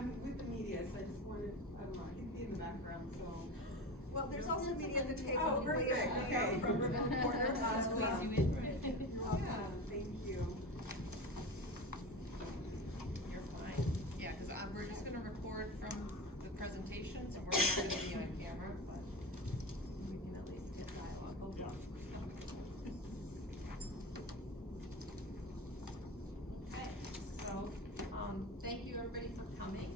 I'm with the media, so I just wanted, I don't know, I can be in the background, so. Well, there's also media that takes oh, perfect. Okay. From reporter. Squeeze you in. Yeah, thank you. You're fine. Yeah, because we're just going to record from the presentations, and we're not going to be on camera, but we can at least get dialogue. Oh, yeah. Okay, so thank you everybody for coming.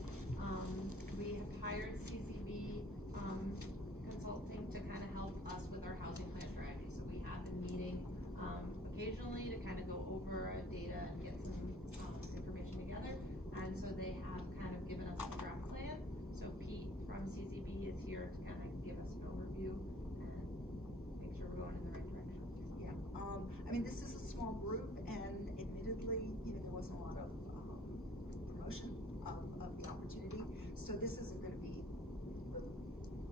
We have hired CZB Consulting to kind of help us with our housing plan strategy. So we have been meeting occasionally to kind of go over data and get some information together. And so they have kind of given us a draft plan. So Pete from CZB is here to kind of give us an overview and make sure we're going in the right direction. Yeah, I mean, this is a small group, and admittedly, you know, there wasn't a lot of promotion of the opportunity. So this isn't going to be,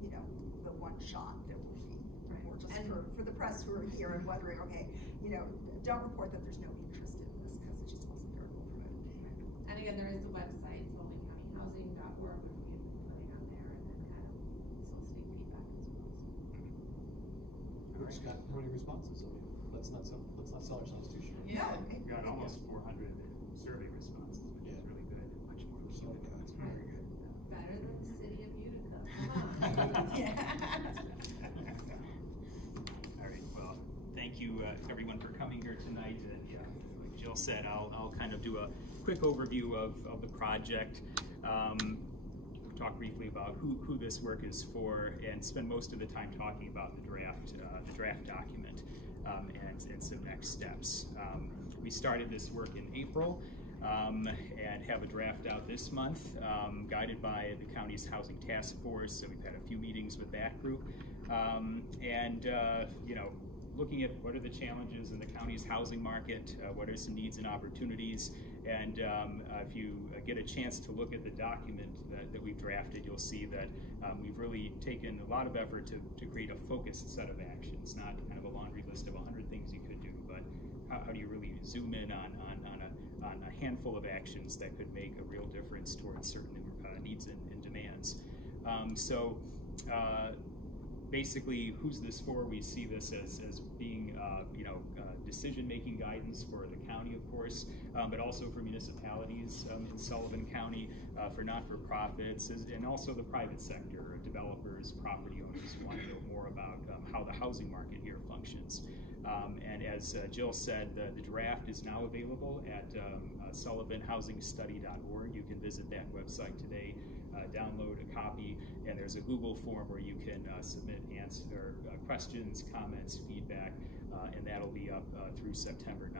you know, the one shot that will be more just for the press who are here and wondering, okay, you know, don't report that there's no interest in this because it just wasn't very well promoted. And again, there is the website, sullivancountyhousing.org, which we've been putting on there, and then kind of soliciting feedback as well. We just got how many responses? I mean, let's not sell ourselves too short. Yeah, okay. We got almost 400 survey responses, which is really good. Much more than Sullivan. That's very good. better than the city of Utica. Yeah. All right. Well, thank you everyone for coming here tonight. And yeah, like Jill said, I'll kind of do a quick overview of the project. Talk briefly about who this work is for, and spend most of the time talking about the draft document and some next steps. We started this work in April. And have a draft out this month, guided by the county's housing task force. So we've had a few meetings with that group, you know, looking at what are the challenges in the county's housing market, what are some needs and opportunities, and if you get a chance to look at the document that we've drafted, you'll see that we've really taken a lot of effort to create a focused set of actions, not kind of a laundry list of 100 things you could do, but how do you really zoom in on a handful of actions that could make a real difference towards certain needs and demands. Basically, who's this for? We see this as being, you know, decision-making guidance for the county, of course, but also for municipalities in Sullivan County, for not-for-profits, and also the private sector, developers, property owners who want to know more about how the housing market here functions. And as Jill said, the draft is now available at sullivanhousingstudy.org. You can visit that website today, download a copy, and there's a Google form where you can submit questions, comments, feedback, and that'll be up through September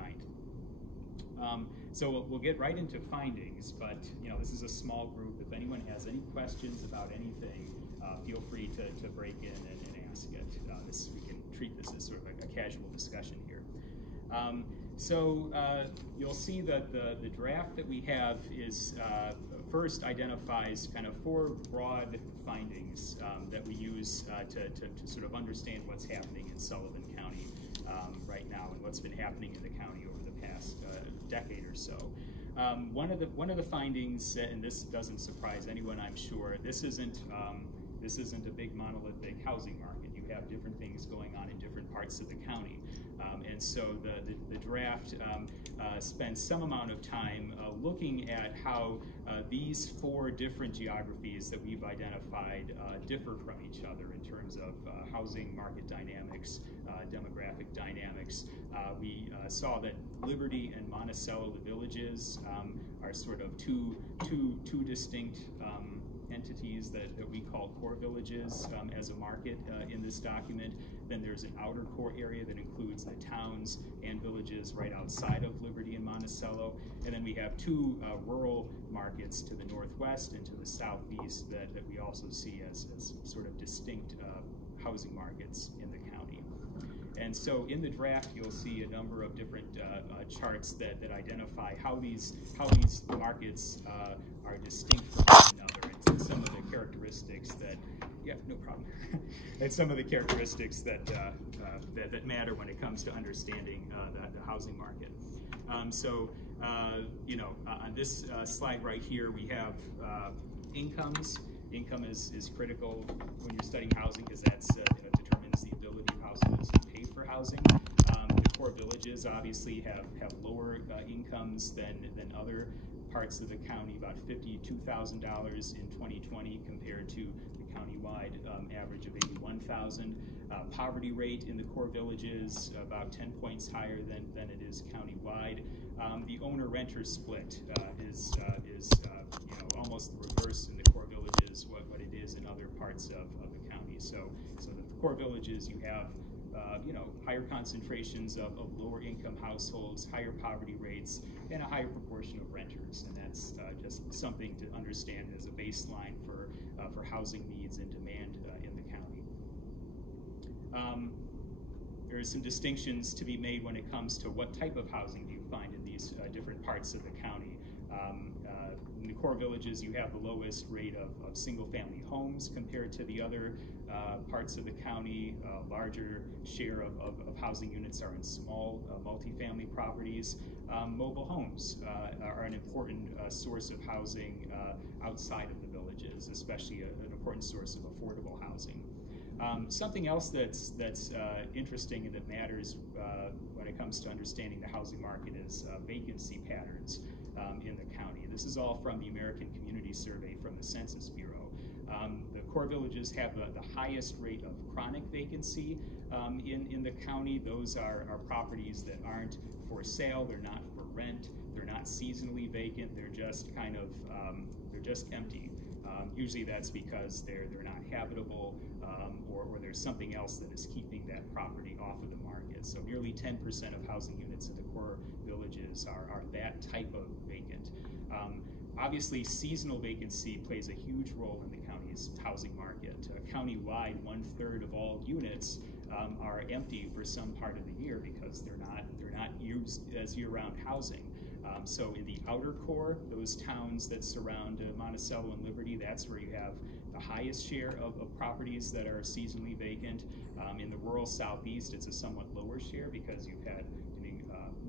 9th. So we'll get right into findings, but you know, this is a small group. If anyone has any questions about anything, feel free to break in and ask it. We can treat this as sort of a casual discussion here. You'll see that the draft that we have is first identifies kind of 4 broad findings that we use to sort of understand what's happening in Sullivan County right now and what's been happening in the county over the past decade or so. One of the findings, and this doesn't surprise anyone, I'm sure, this isn't a big monolithic housing market. You have different things going on in different parts of the county. And so the draft spends some amount of time looking at how these 4 different geographies that we've identified differ from each other in terms of housing market dynamics, demographic dynamics. We saw that Liberty and Monticello, the villages, are sort of two distinct entities that we call core villages as a market in this document. Then there's an outer core area that includes the towns and villages right outside of Liberty and Monticello. And then we have 2 rural markets to the northwest and to the southeast that we also see as sort of distinct housing markets in the county. And so in the draft, you'll see a number of different charts that identify how these markets are distinct from one another, and some of the characteristics that, yeah, no problem. And some of the characteristics that matter when it comes to understanding the housing market. On this slide right here, we have incomes. Income is critical when you're studying housing because that's determines the ability of households to pay for housing. The core villages obviously have lower incomes than other parts of the county, about $52,000 in 2020 compared to the countywide average of $81,000. Poverty rate in the core villages about 10 points higher than it is countywide. The owner-renter split is almost the reverse in the core villages what it is in other parts of the county. So the core villages, you have higher concentrations of lower income households, higher poverty rates, and a higher proportion of renters. And that's just something to understand as a baseline for housing needs and demand in the county. There are some distinctions to be made when it comes to what type of housing do you find in these different parts of the county. In the core villages, you have the lowest rate of single-family homes compared to the other parts of the county. A larger share of housing units are in small multifamily properties. Mobile homes are an important source of housing outside of the villages, especially an important source of affordable housing. Something else that's interesting and that matters when it comes to understanding the housing market is vacancy patterns in the county. This is all from the American Community Survey from the Census Bureau. The core villages have the highest rate of chronic vacancy in the county. Those are properties that aren't for sale, they're not for rent, they're not seasonally vacant, they're just kind of, they're just empty. Usually that's because they're not habitable or there's something else that is keeping that property off of the market. So nearly 10% of housing units in the core villages are that type of vacant. Obviously, seasonal vacancy plays a huge role in the county's housing market. Countywide, 1/3 of all units are empty for some part of the year because they're not used as year-round housing. So in the outer core, those towns that surround Monticello and Liberty, that's where you have the highest share of properties that are seasonally vacant. In the rural southeast, it's a somewhat lower share because you've had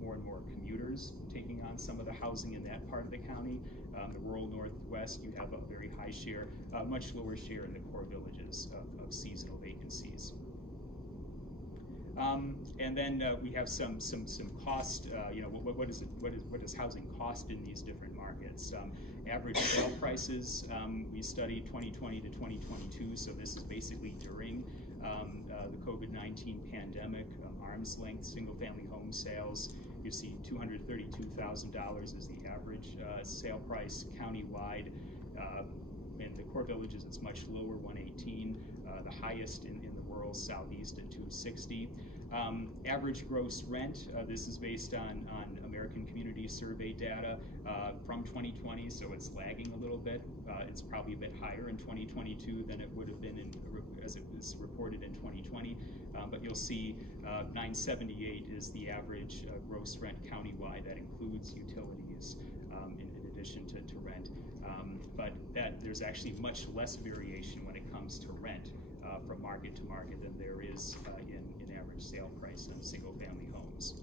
more and more commuters taking on some of the housing in that part of the county. The rural northwest, you have a very high share, much lower share in the core villages of seasonal vacancies. And then we have some cost. What does housing cost in these different markets? Average sale prices. We studied 2020 to 2022, so this is basically during the COVID-19 pandemic. Arm's length single-family home sales. You see $232,000 is the average sale price countywide. In the core villages, it's much lower, $118,000. The highest in the rural southeast at $260,000. Average gross rent, this is based on American Community Survey data from 2020, so it's lagging a little bit. It's probably a bit higher in 2022 than it would have been as it was reported in 2020, but you'll see $978 is the average gross rent countywide. That includes utilities in addition to rent. But there's actually much less variation when it comes to rent from market to market than there is in average sale price on single-family homes.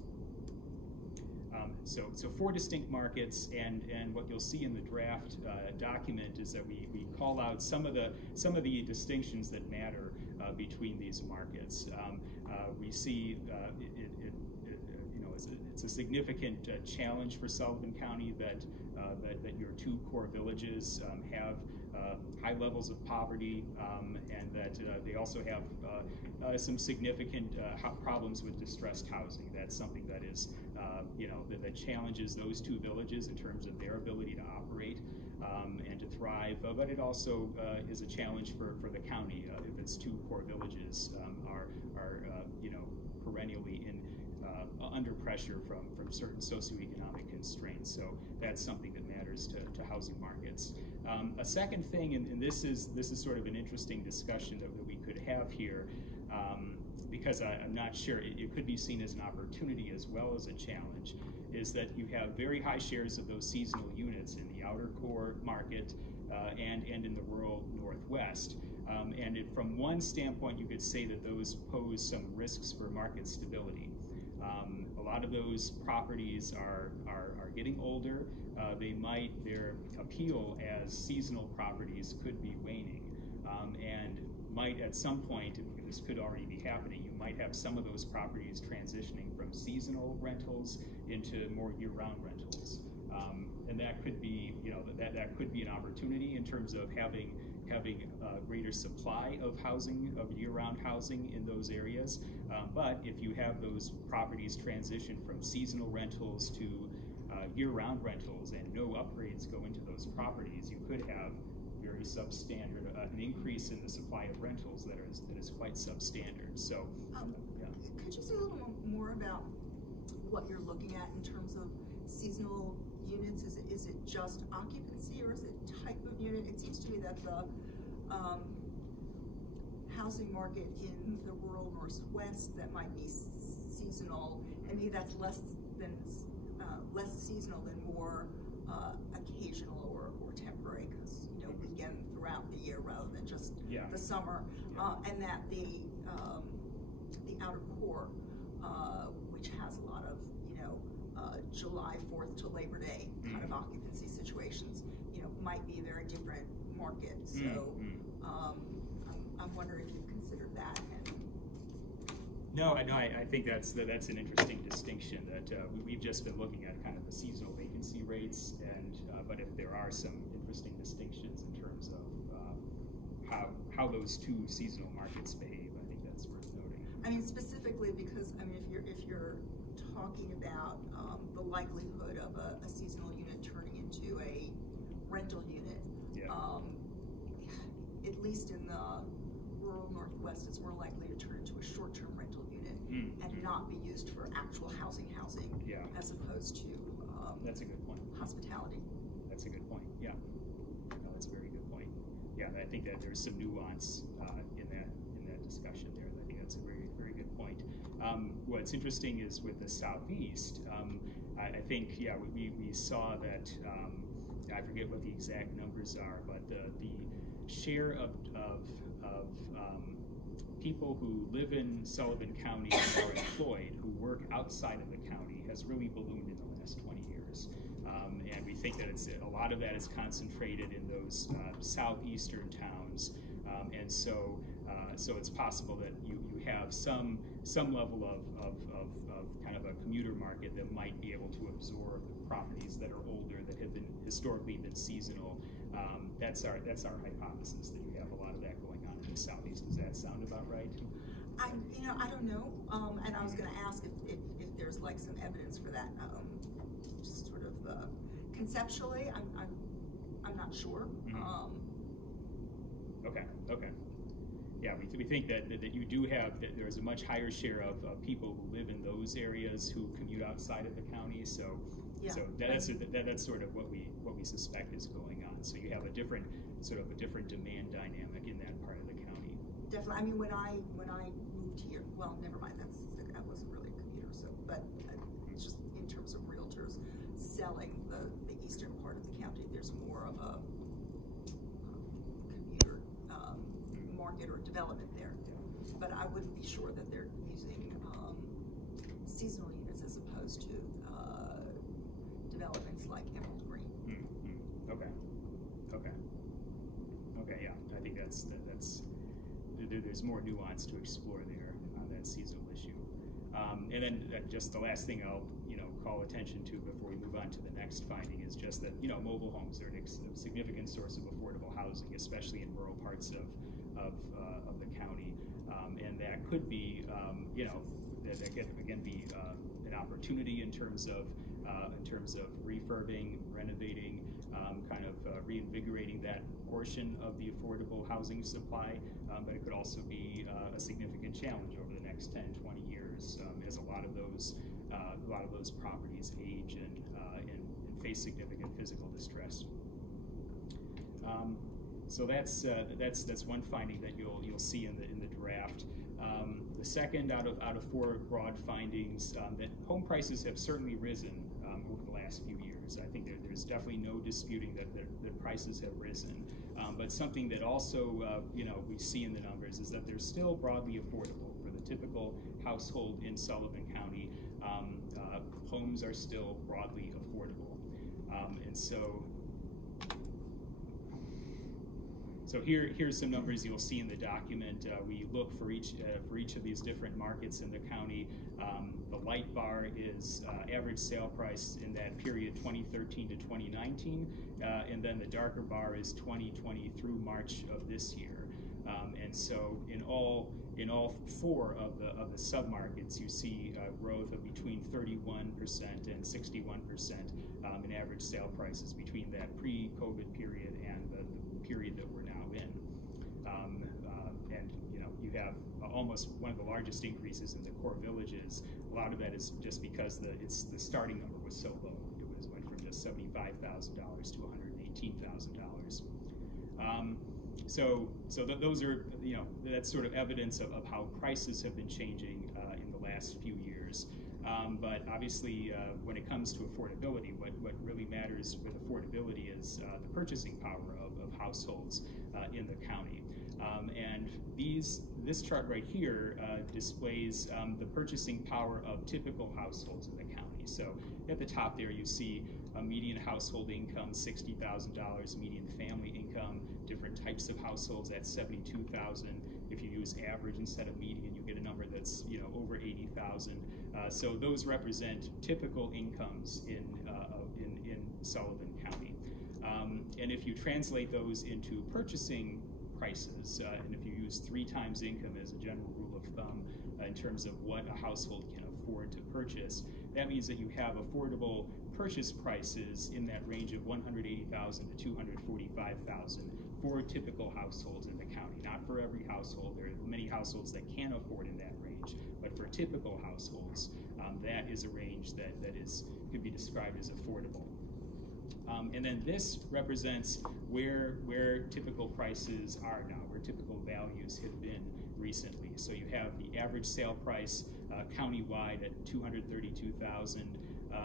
So 4 distinct markets, and what you'll see in the draft document is that we call out some of the distinctions that matter between these markets. We see it's a significant challenge for Sullivan County that your 2 core villages have high levels of poverty, and that they also have some significant problems with distressed housing. That's something that is, that challenges those 2 villages in terms of their ability to operate and to thrive. But it also is a challenge for the county if its 2 core villages are perennially under pressure from certain socioeconomic constraints. So that's something that matters to housing markets. A second thing, and this is sort of an interesting discussion that we could have here, because I'm not sure, it could be seen as an opportunity as well as a challenge, is that you have very high shares of those seasonal units in the outer core market and in the rural northwest. And from one standpoint, you could say that those pose some risks for market stability. A lot of those properties are getting older. Their appeal as seasonal properties could be waning, and might at some point, and this could already be happening, you might have some of those properties transitioning from seasonal rentals into more year-round rentals. And that could be, that could be an opportunity in terms of having a greater supply of housing, of year-round housing in those areas. But if you have those properties transition from seasonal rentals to year-round rentals and no upgrades go into those properties, you could have very substandard, an increase in the supply of rentals that is quite substandard. So, yeah. Could you say a little more about what you're looking at in terms of seasonal units? Is it just occupancy, or is it type of unit? It seems to me that the housing market in the rural Northwest that might be seasonal, and maybe that's less seasonal than more occasional or temporary, because weekend throughout the year rather than just the summer, and that the outer core, which has a lot of July 4th to Labor Day kind of occupancy situations, might be a very different market. So I'm wondering if you've considered that. No, I think that's an interesting distinction that we've just been looking at kind of the seasonal vacancy rates, and but if there are some interesting distinctions in terms of how those two seasonal markets behave, I think that's worth noting. I mean, specifically because if you're talking about the likelihood of a seasonal unit turning into a rental unit, at least in the rural Northwest, it's more likely to turn into a short-term rental unit and not be used for actual housing, as opposed to that's a good point. Hospitality. That's a good point. Yeah, no, that's a very good point. Yeah, I think that there's some nuance in that discussion there. I think that's a very good point. What's interesting is with the Southeast, I think we saw that I forget what the exact numbers are, but the share of people who live in Sullivan County and are employed who work outside of the county has really ballooned in the last 20 years. And we think that a lot of that is concentrated in those southeastern towns. And so it's possible that you have some level of kind of a commuter market that might be able to absorb properties that are older, that have historically been seasonal. That's our hypothesis, that you have a lot of that going on in the Southeast. Does that sound about right? I don't know, and I was going to ask if there's like some evidence for that. Just sort of conceptually, I'm not sure. Okay. Yeah, we think that you do have, that there's a much higher share of people who live in those areas who commute outside of the county. So that's sort of what we suspect is going on. So you have a different demand dynamic in that part of the county. Definitely. I mean, when I moved here, well, never mind. I wasn't really a commuter. So, but it's just in terms of realtors selling the eastern part of the county, there's more of a commuter market or development there. But I wouldn't be sure that they're using seasonal units as opposed to developments like Emerald Green. Okay. Yeah, I think there's more nuance to explore there on that seasonal issue. And then just the last thing I'll call attention to before we move on to the next finding is just that mobile homes are a significant source of affordable housing, especially in rural parts of the county, and that could be that could again be an opportunity in terms of refurbing, renovating, kind of reinvigorating that portion of the affordable housing supply, but it could also be a significant challenge over the next 10, 20 years as a lot of those properties age and face significant physical distress. So that's one finding that you'll see in the draft. The second out of four broad findings, that home prices have certainly risen over the last few years. I think there's definitely no disputing that prices have risen. But something that also we see in the numbers is that they're still broadly affordable for the typical household in Sullivan County. homes are still broadly affordable. And so here's some numbers you'll see in the document. We look for each of these different markets in the county. The light bar is average sale price in that period 2013 to 2019, and then the darker bar is 2020 through March of this year. And so in all four of the submarkets, you see growth of between 31% and 61% in average sale prices between that pre-COVID period and the period that we're now in. And you have almost one of the largest increases in the core villages. A lot of that is just because the starting number was so low. It went from just $75,000 to $118,000. So those are, that's sort of evidence of how prices have been changing in the last few years. But obviously, when it comes to affordability, what really matters with affordability is the purchasing power of households in the county. And this chart right here displays the purchasing power of typical households in the county. So at the top there, you see a median household income, $60,000, median family income, different types of households at $72,000. If you use average instead of median, you get a number that's over $80,000. So those represent typical incomes in Sullivan County. And if you translate those into purchasing prices, and if you use 3 times income as a general rule of thumb in terms of what a household can afford to purchase, that means that you have affordable purchase prices in that range of $180,000 to $245,000 for typical households in the county. Not for every household. There are many households that can afford in that range, but for typical households, that is a range that could be described as affordable. And then this represents where typical prices are now, where typical values have been recently. So you have the average sale price countywide at $232,000.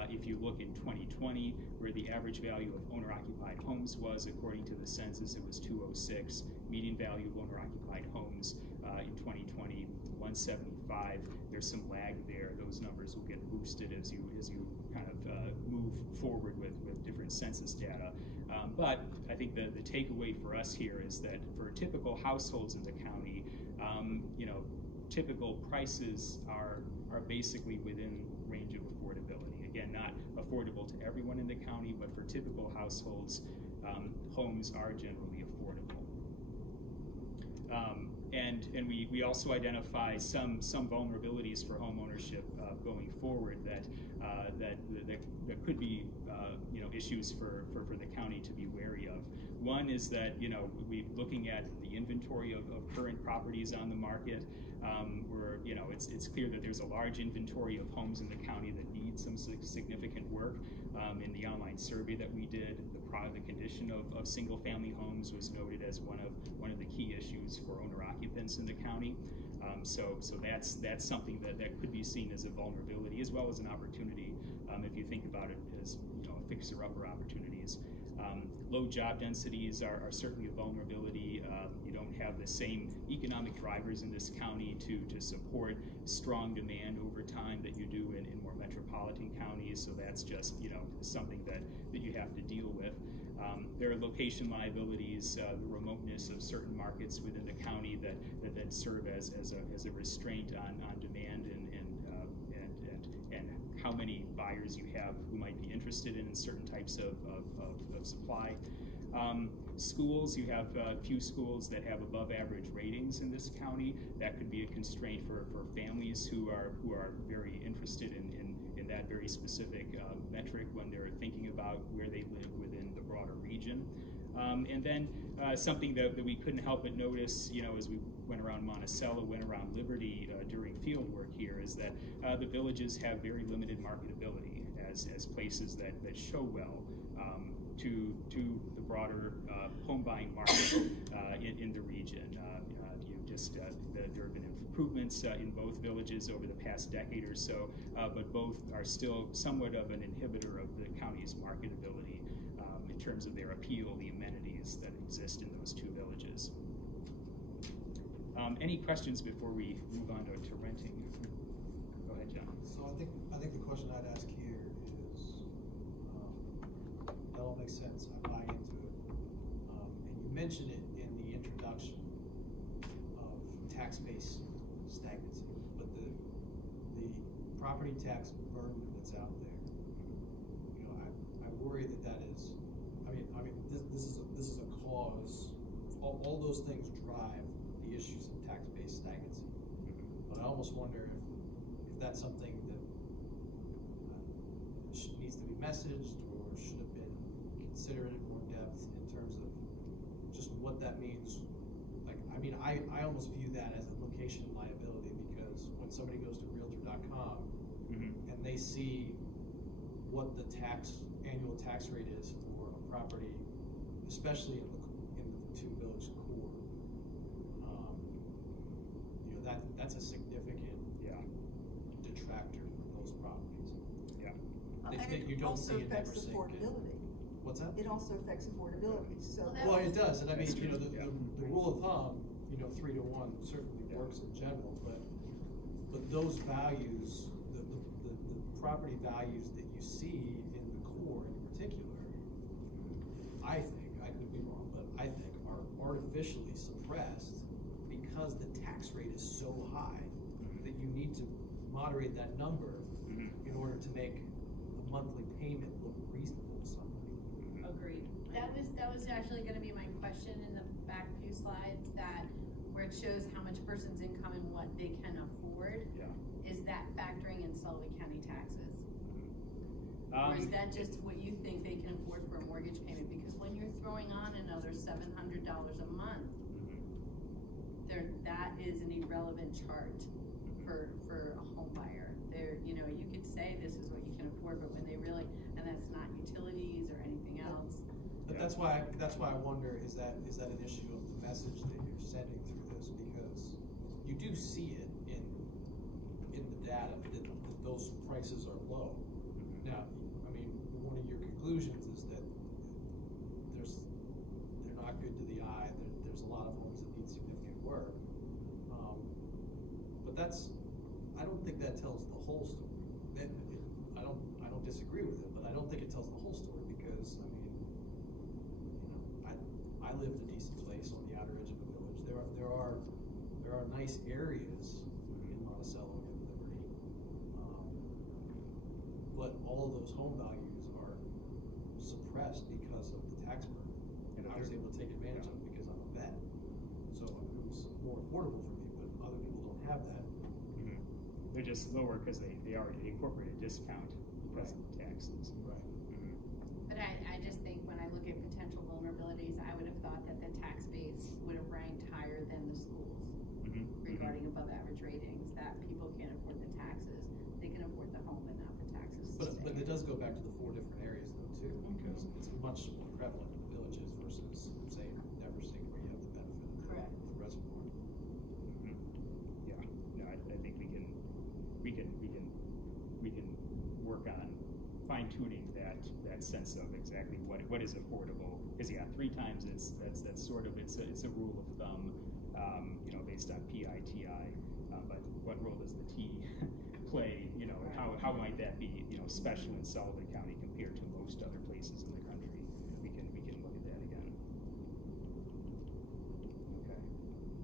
If you look in 2020, where the average value of owner-occupied homes was, according to the census, it was 206. Median value of owner-occupied homes in 2020, 175. There's some lag there. Those numbers will get boosted as you kind of move forward with different census data. But I think the takeaway for us here is that for typical households in the county, typical prices are basically within range of affordability. Again, not affordable to everyone in the county, but for typical households, homes are generally affordable. And we also identify some vulnerabilities for home ownership going forward that could be issues for the county to be wary of. One is that we're looking at the inventory of current properties on the market. Where it's clear that there's a large inventory of homes in the county that need some significant work. In the online survey that we did, the condition of single-family homes was noted as one of the key issues for owner-occupants in the county. So that's something that could be seen as a vulnerability as well as an opportunity if you think about it as fixer-upper opportunities. Low job densities are certainly a vulnerability. You don't have the same economic drivers in this county to support strong demand over time that you do in more metropolitan counties, so that's just something that you have to deal with. There are location liabilities, the remoteness of certain markets within the county that serve as a restraint on demand and how many buyers you have who might be interested in certain types of supply. Schools, you have a few schools that have above average ratings in this county. That could be a constraint for families who are very interested in that very specific metric when they're thinking about where they live within the broader region. And then something that we couldn't help but notice, as we went around Monticello, went around Liberty during field work here, is that the villages have very limited marketability as places that show well to the broader home buying market in the region. There have been improvements in both villages over the past decade or so, but both are still somewhat of an inhibitor of the county's marketability in terms of their appeal, the amenities that exist in those two villages. Any questions before we move on to renting? Go ahead, John. So I think the question I'd ask here is, that all makes sense, I buy into it. And you mentioned it in the introduction of tax-based stagnancy, but the property tax burden that's out there, you know, I worry that is, this is a cause, all those things drive the issues of tax-based stagnancy. But I almost wonder if that's something that needs to be messaged or should have been considered in more depth in terms of just what that means. Like, I almost view that as a location liability, because when somebody goes to realtor.com and they see what the annual tax rate is for a property, especially in the two village core, you know, that's a significant detractor from those properties. And it also affects affordability. What's that? It also affects affordability. So well, it does, and I mean, you know, the rule of thumb, you know, 3 to 1 certainly works in general, but those values, the property values that you see in the core in particular, I think, I could be wrong, but I think are artificially suppressed because the tax rate is so high that you need to moderate that number in order to make a monthly payment look reasonable to somebody. Agreed. That was actually going to be my question in the back few slides, where it shows how much person's income and what they can afford. Yeah. Is that factoring in Sullivan County taxes? Or is that just what you think they can afford for a mortgage payment? Because when you're throwing on another $700 a month, that is an irrelevant chart for a home buyer. You know, you could say this is what you can afford, but when they really, and that's not utilities or anything else. But that's why I wonder, is that an issue of the message that you're sending through this? Because you do see it in the data that those prices are low. Now, I mean, one of your conclusions is that they're not good to the eye. There's a lot of homes that need significant work. But I don't think that tells the whole story. I don't disagree with it, but I don't think it tells the whole story, because I mean, you know, I live in a decent place on the outer edge of the village. There are nice areas in Monticello and Liberty, but all of those home values are suppressed because of the tax burden. And I was able to take advantage of it because I'm a vet, so it was more affordable for me. But other people don't have that. They're just lower because they already incorporate a discount because of the taxes. Right. But I just think when I look at potential vulnerabilities, I would have thought that the tax base would have ranked higher than the schools regarding above average ratings, that people can't afford the taxes. They can afford the home but not the taxes. But it does go back to the 4 different areas though too, because it's much more prevalent in villages versus, say, Neversink, where you have the benefit of the reservoir. Yeah. No, I think we can work on fine tuning that sense of exactly what is affordable. Because 3 times that's sort of it's a rule of thumb, you know, based on PITI. But what role does the T play? You know, how might that be, you know, special in Sullivan County compared to most other places in the country? We can look at that again. Okay.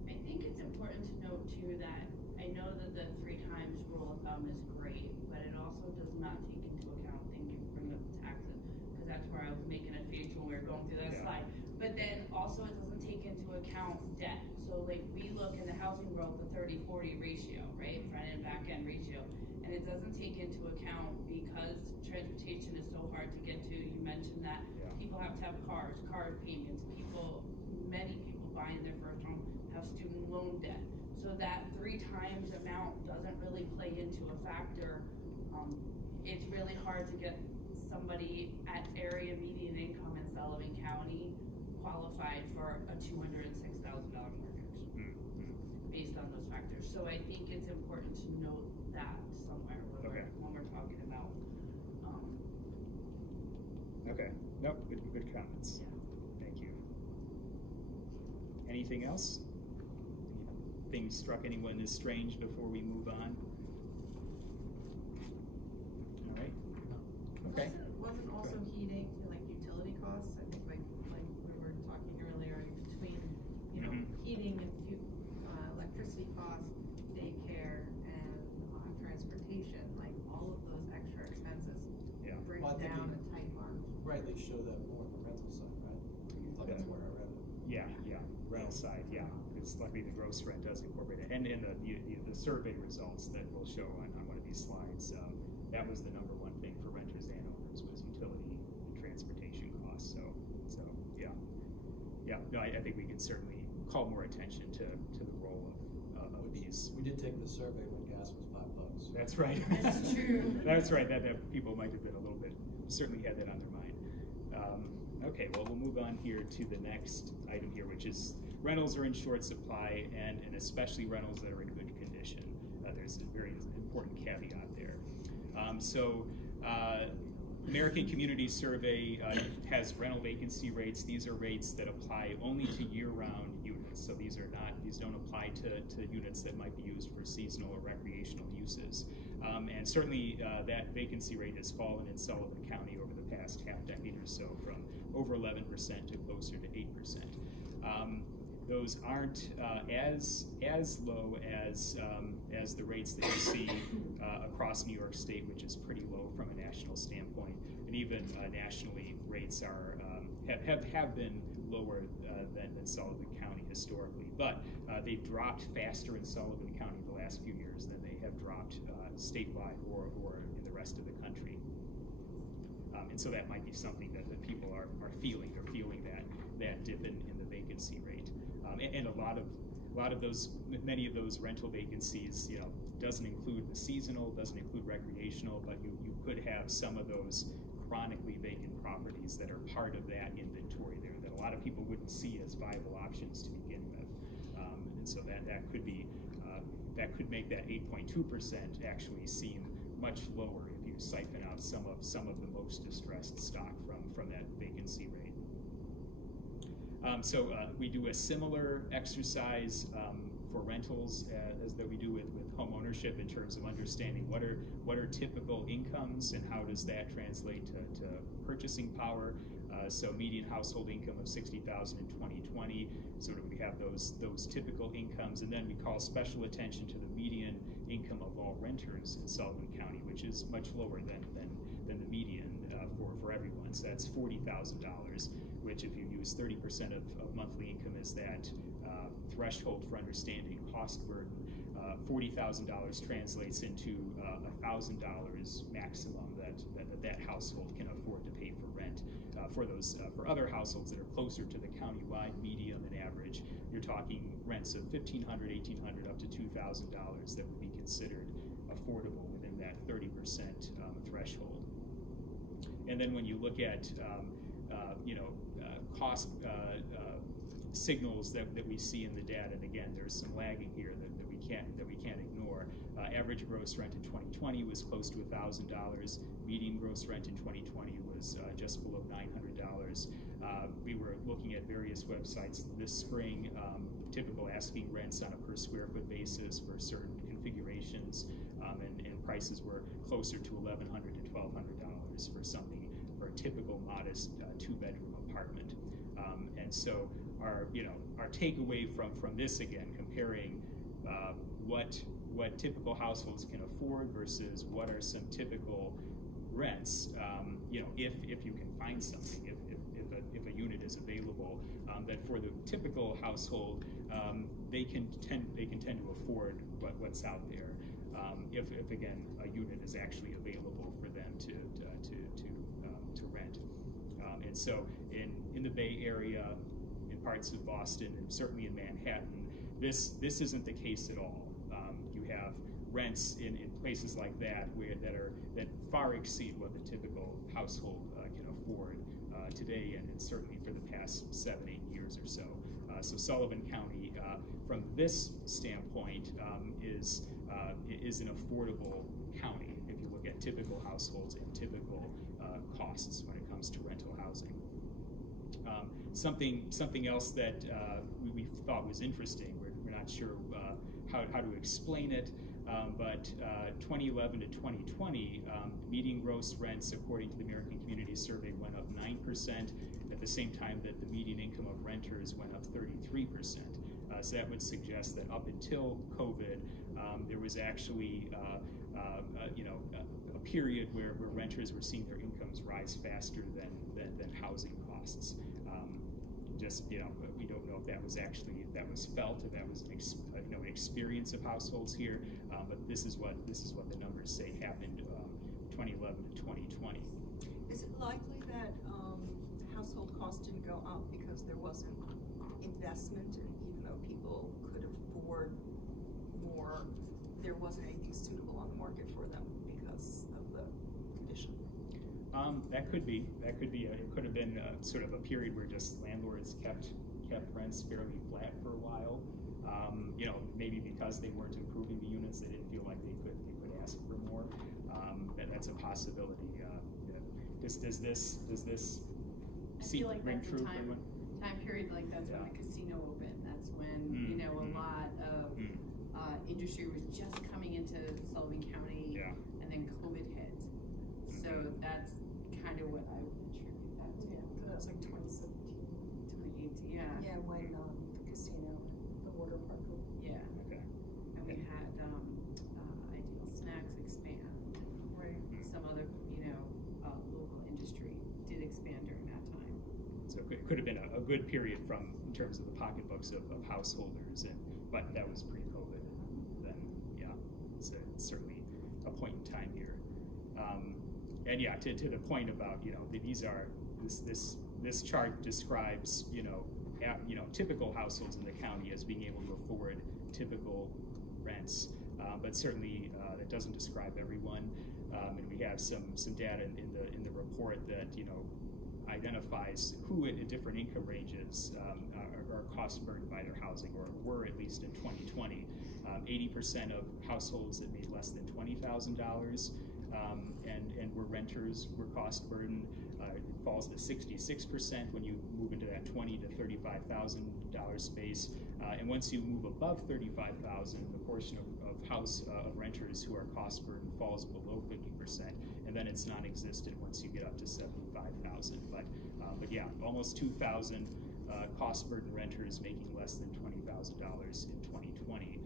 I think it's important to note too that I know that the 3 times rule of thumb is great, but it also does not take into account, thank you for bringing up the taxes, because that's where I was making a face when we were going through that slide. But then also it doesn't take into account debt. So like we look in the housing world, the 30-40 ratio, right? Front and back end ratio. And it doesn't take into account, because transportation is so hard to get to. You mentioned that people have to have cars, car payments, many people buying their first home have student loan debt. So that 3 times amount doesn't really play into a factor. It's really hard to get somebody at area median income in Sullivan County qualified for a $206,000 mortgage based on those factors. So I think it's important to note that somewhere when we're talking about. Okay. Nope. Good comments. Yeah. Thank you. Anything else? Anything struck anyone as strange before we move on? Okay. Wasn't also heating, like utility costs, I think like we were talking earlier, between, you know, heating and electricity costs, daycare and transportation, like all of those extra expenses bring Well, I think down you a tight margin. rightly show that more on the rental side, right? I thought that's where I read it. Yeah, rental side, because luckily the gross rent does incorporate it, and in the survey results that we'll show on one of these slides, that was the number one thing for renters and owners was utility and transportation costs. So yeah. No, I think we can certainly call more attention to the role of these. We did take the survey when gas was $5. That's right. That's true. That's right. That people might have been a little bit, certainly had that on their mind. Okay, well, we'll move on here to the next item here, which is rentals are in short supply, and especially rentals that are in good condition. There's a very important caveat there. American Community Survey has rental vacancy rates. These are rates that apply only to year-round units. So these don't apply to units that might be used for seasonal or recreational uses. And certainly that vacancy rate has fallen in Sullivan County over the past half decade or so, from over 11% to closer to 8%. Those aren't as low as the rates that you see across New York State, which is pretty low from a national standpoint, and even nationally rates are have been lower than Sullivan County historically. But they've dropped faster in Sullivan County the last few years than they have dropped statewide or in the rest of the country. And so that might be something that people are feeling. They're feeling that dip in the vacancy rate. And many of those rental vacancies, doesn't include the seasonal, doesn't include recreational, but you could have some of those chronically vacant properties that are part of that inventory there that a lot of people wouldn't see as viable options to begin with. And so that could be, that could make that 8.2% actually seem much lower if you siphon out some of the most distressed stock from that vacancy rate. We do a similar exercise for rentals as that we do with home ownership in terms of understanding what are typical incomes and how does that translate to purchasing power. So median household income of $60,000 in 2020, sort of we have those typical incomes, and then we call special attention to the median income of all renters in Sullivan County, which is much lower than the median for everyone. So that's $40,000, which if you use 30% of monthly income as that threshold for understanding cost burden, $40,000 translates into $1,000 maximum that household can afford to pay for rent. For other households that are closer to the countywide medium and average, you're talking rents of $1,500, $1,800, up to $2,000 that would be considered affordable within that 30% threshold. And then when you look at cost signals that we see in the data, and again, there's some lagging here that we can't ignore. Average gross rent in 2020 was close to $1,000. Median gross rent in 2020 was just below $900. We were looking at various websites this spring, typical asking rents on a per square foot basis for certain configurations, and prices were closer to $1,100 to $1,200 for a typical modest two-bedroom apartment. And so our takeaway from this, again, comparing what typical households can afford versus what are some typical rents, if you can find something, if a unit is available, that for the typical household, they can tend to afford what's out there. If again a unit is actually available for them to rent, and so in the Bay Area, in parts of Boston, and certainly in Manhattan, this isn't the case at all. You have rents in places like that that far exceed what the typical household can afford today, and certainly for the past 7-8 years or so. So Sullivan County, from this standpoint, is an affordable county if you look at typical households and typical costs when it comes to rental housing. Something else that we thought was interesting, we're not sure how to explain it, But 2011 to 2020, median gross rents, according to the American Community Survey, went up 9%, at the same time that the median income of renters went up 33%. So that would suggest that up until COVID, there was actually a period where renters were seeing their incomes rise faster than housing costs. We don't know if that was felt, if that was an experience of households here, but this is what the numbers say happened 2011 to 2020. Is it likely that household costs didn't go up because there wasn't investment, and even though people could afford more, there wasn't anything suitable on the market for them because of the condition? That could be. It could have been sort of a period where just landlords kept rents fairly flat for a while. Maybe because they weren't improving the units, they didn't feel like they could ask for more. That's a possibility. Does this ring true for everyone? Time period like that's when the casino opened. That's when a lot of industry was just coming into Sullivan County, and then COVID hit. So that's kind of what I would attribute that to. Yeah, that was like 2017. 2018, yeah. Yeah, when the casino, the water park opened. Yeah. Okay. And we had Ideal Snacks expand. Right. Some other, local industry did expand during that time. So it could have been a good period in terms of the pocketbooks of householders, but that was pre-COVID. Then, it's certainly a point in time here. To the point about this chart describes typical households in the county as being able to afford typical rents, but certainly that doesn't describe everyone. And we have some data in the report that identifies who at different income ranges are cost burdened by their housing, or were at least in 2020. 80% of households that made less than $20,000 and were renters were cost burdened. It falls to 66% when you move into that $20,000 to $35,000 space. And once you move above $35,000, the portion of renters who are cost burdened falls below 50%, and then it's non-existent once you get up to 75,000. But almost 2,000 cost burdened renters making less than $20,000 in 2020.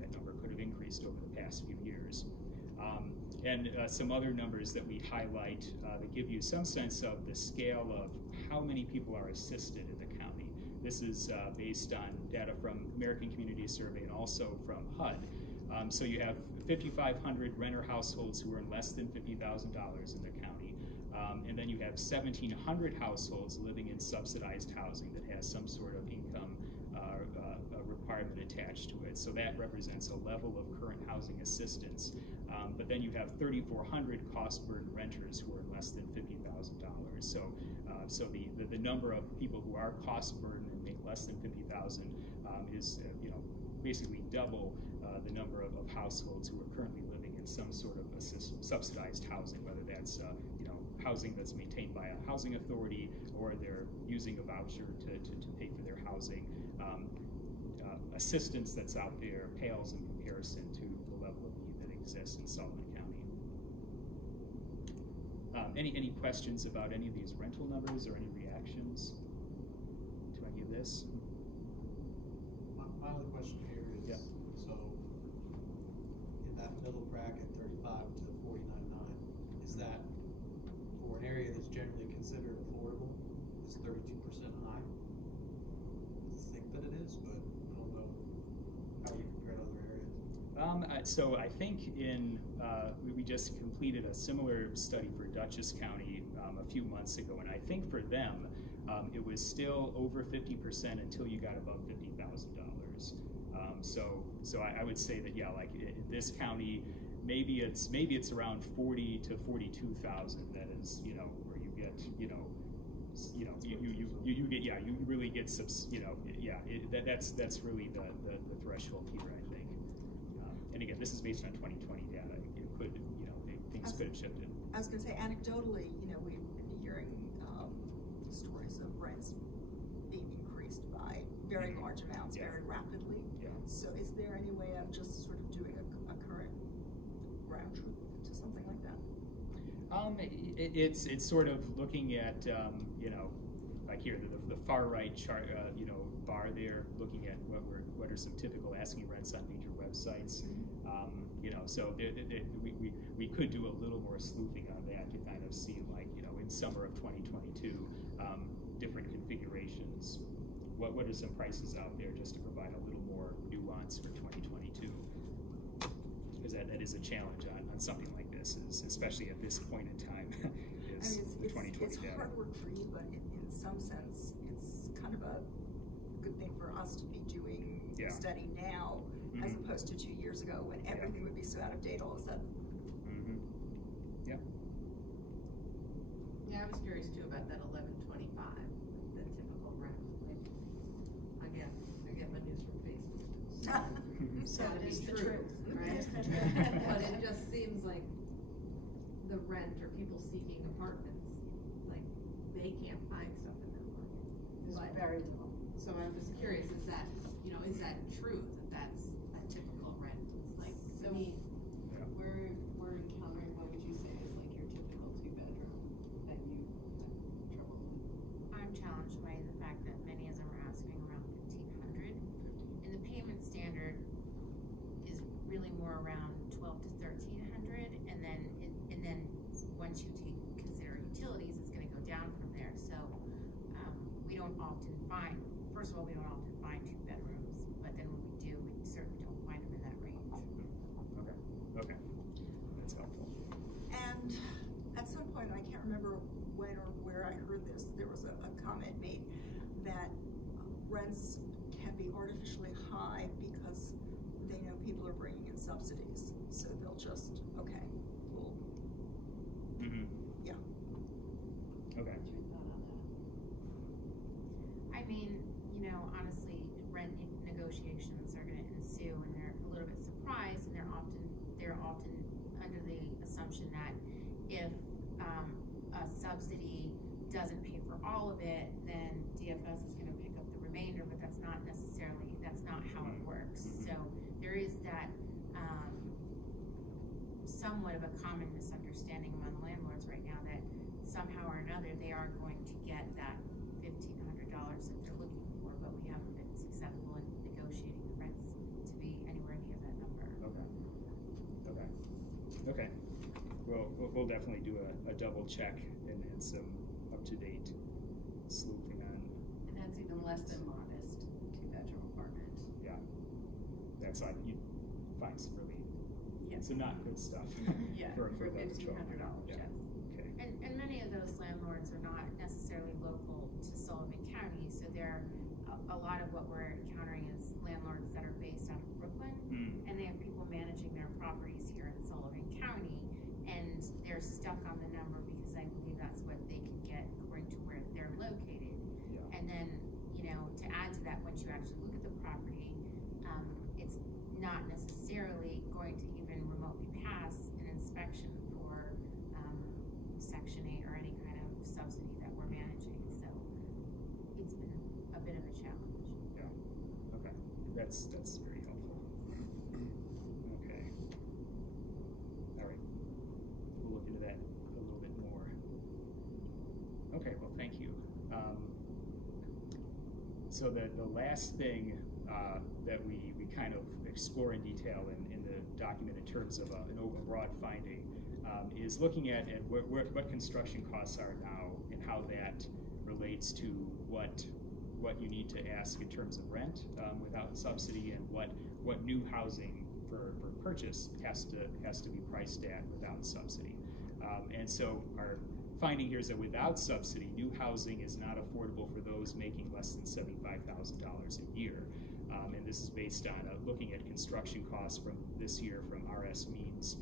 That number could have increased over the past few years. And some other numbers that we highlight that give you some sense of the scale of how many people are assisted in the county. This is based on data from American Community Survey and also from HUD. So you have 5,500 renter households who earn less than $50,000 in the county. And then you have 1,700 households living in subsidized housing that has some sort of income requirement attached to it. So that represents a level of current housing assistance. But then you have 3,400 cost burdened renters who are less than $50,000. So the number of people who are cost burdened and make less than $50,000 is basically double the number of households who are currently living in some sort of subsidized housing, whether that's housing that's maintained by a housing authority or they're using a voucher to pay for their housing. Assistance that's out there pales in comparison to the level of need that exists in Sullivan County. Any questions about any of these rental numbers or any reactions to any of this? My only question here is, so in that middle bracket, 35 to 49.9, is that for an area that's generally considered affordable, is 32% high? I think that it is, but I don't know how you compare to other areas. So I think we just completed a similar study for Dutchess County a few months ago, and I think for them it was still over 50% until you got above $50,000. So I would say that like in this county, maybe it's around 40 to 42,000. That is where you get you really get that's really the threshold here, I think. And again, this is based on 2020 data. It could things could have shifted. I was going to say, anecdotally, we've been hearing stories of rents being increased by very large amounts very rapidly. Yeah. So is there any way of just sort of doing a current ground truth to something like that? It's sort of looking at, you know, like here, the far right chart, you know, bar there, looking at what are some typical asking rents on major websites. You know, so we could do a little more sleuthing on that to kind of see, like, you know, in summer of 2022, different configurations. What are some prices out there, just to provide a little more nuance for 2022? Because that is a challenge on something like this, especially at this point in time. Is the 2020 it's data. hard work for you, but in some sense, it's kind of a good thing for us to be doing a study now, as opposed to 2 years ago when everything would be so out of date all of a sudden. Yeah. Yeah, I was curious too about that 1125, the typical rent. Like, again, I get my news from Facebook. It's gotta be the true, truth. right? It's the truth. But it just seems like the rent or people seeking apartments, like they can't find stuff in that market. There's But- very little. So I'm just curious, is that, you know, is that true that that's a typical rent? Like, to So- me, We're encountering, what would you say is like your typical 2-bedroom that you have trouble with? I'm challenged by the fact that many of them are asking around 1,500, and the payment standard is really more around 1,200 to 1,300, and then once you consider utilities, it's going to go down from there. So we don't often find. First of all, we don't often find 2 bedrooms, but then when we do, we certainly don't find them in that range. Okay, that's helpful. And at some point, I can't remember when or where I heard this, there was a comment made that rents can be artificially high because they know people are bringing in subsidies. So they'll just, okay, we'll, yeah. Okay. What's your thought on that? I mean, you know, honestly, rent negotiations are going to ensue, and they're a little bit surprised, and they're often under the assumption that if a subsidy doesn't pay for all of it, then DFS is going to pick up the remainder. But that's not how it works. So there is that somewhat of a common misunderstanding among landlords right now that somehow or another they are going to get that $1,500 that they're looking for, but we haven't been successful in negotiating the rents to be anywhere near that number. Okay. Well, we'll definitely do a double check and some up-to-date sleuthing on. And that's even less than modest 2-bedroom apartment. Yeah, that's like you find some really some not good stuff. Yeah, for $1,500. Yeah. Yes. Okay. And many of those landlords are not necessarily local to Sullivan County, so they're a lot of what we're encountering is landlords that are based out of Brooklyn, and they have people managing their properties here in Sullivan County, and they're stuck on the number because I believe that's what they can get according to where they're located. Yeah. And then, you know, to add to that, once you actually look at the property, it's not necessarily going to even remotely pass an inspection for Section 8 or any kind of subsidy that we're managing. So it's been a bit of a challenge. Yeah. Okay. That's very helpful. Okay. All right. We'll look into that a little bit more. Okay. Well, thank you. So the last thing that we kind of explore in detail in the document in terms of an broad finding is looking at what construction costs are now and how that relates to what you need to ask in terms of rent without subsidy, and what new housing for purchase has to be priced at without subsidy. And so our finding here is that without subsidy, new housing is not affordable for those making less than $75,000 a year. And this is based on looking at construction costs from this year from RS Means,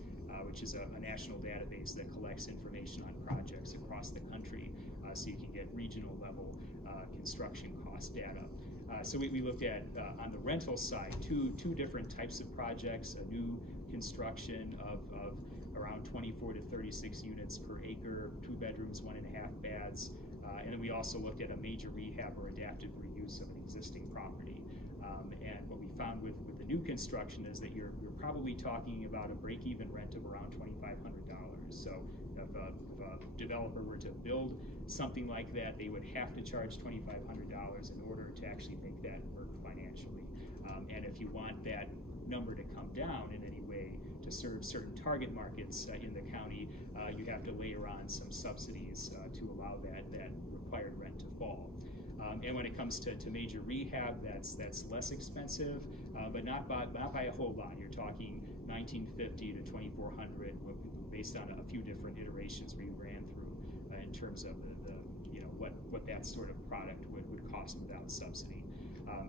which is a national database that collects information on projects across the country, so you can get regional level construction cost data. So we looked at, on the rental side, two different types of projects: a new construction of around 24 to 36 units per acre, 2 bedrooms, 1.5 baths, and then we also looked at a major rehab or adaptive reuse of an existing property. And what we found with the new construction is that you're probably talking about a break-even rent of around $2,500. So if a developer were to build something like that, they would have to charge $2,500 in order to actually make that work financially. And if you want that number to come down in any way to serve certain target markets in the county, you have to layer on some subsidies to allow that required rent to fall. And when it comes to major rehab, that's less expensive, but not by a whole lot. You're talking $1,950 to $2,400, based on a few different iterations we ran through in terms of what that sort of product would cost without subsidy.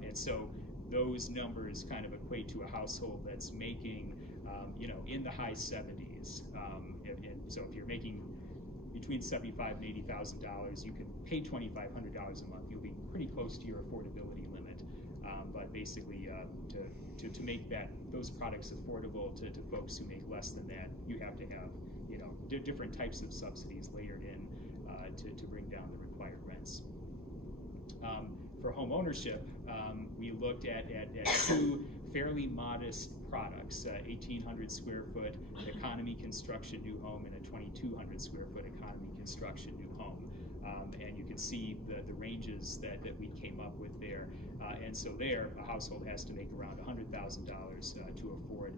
And so those numbers kind of equate to a household that's making in the high 70s. And so if you're making between $75,000 and $80,000, you can pay $2,500 a month. You'll be pretty close to your affordability limit. But basically, to make those products affordable to folks who make less than that, you have to have different types of subsidies layered in to bring down the required rents. For home ownership, we looked at two fairly modest products, 1,800 square foot economy construction new home and a 2,200 square foot economy construction new home. And you can see the ranges that we came up with there. And so there, a household has to make around $100,000 to afford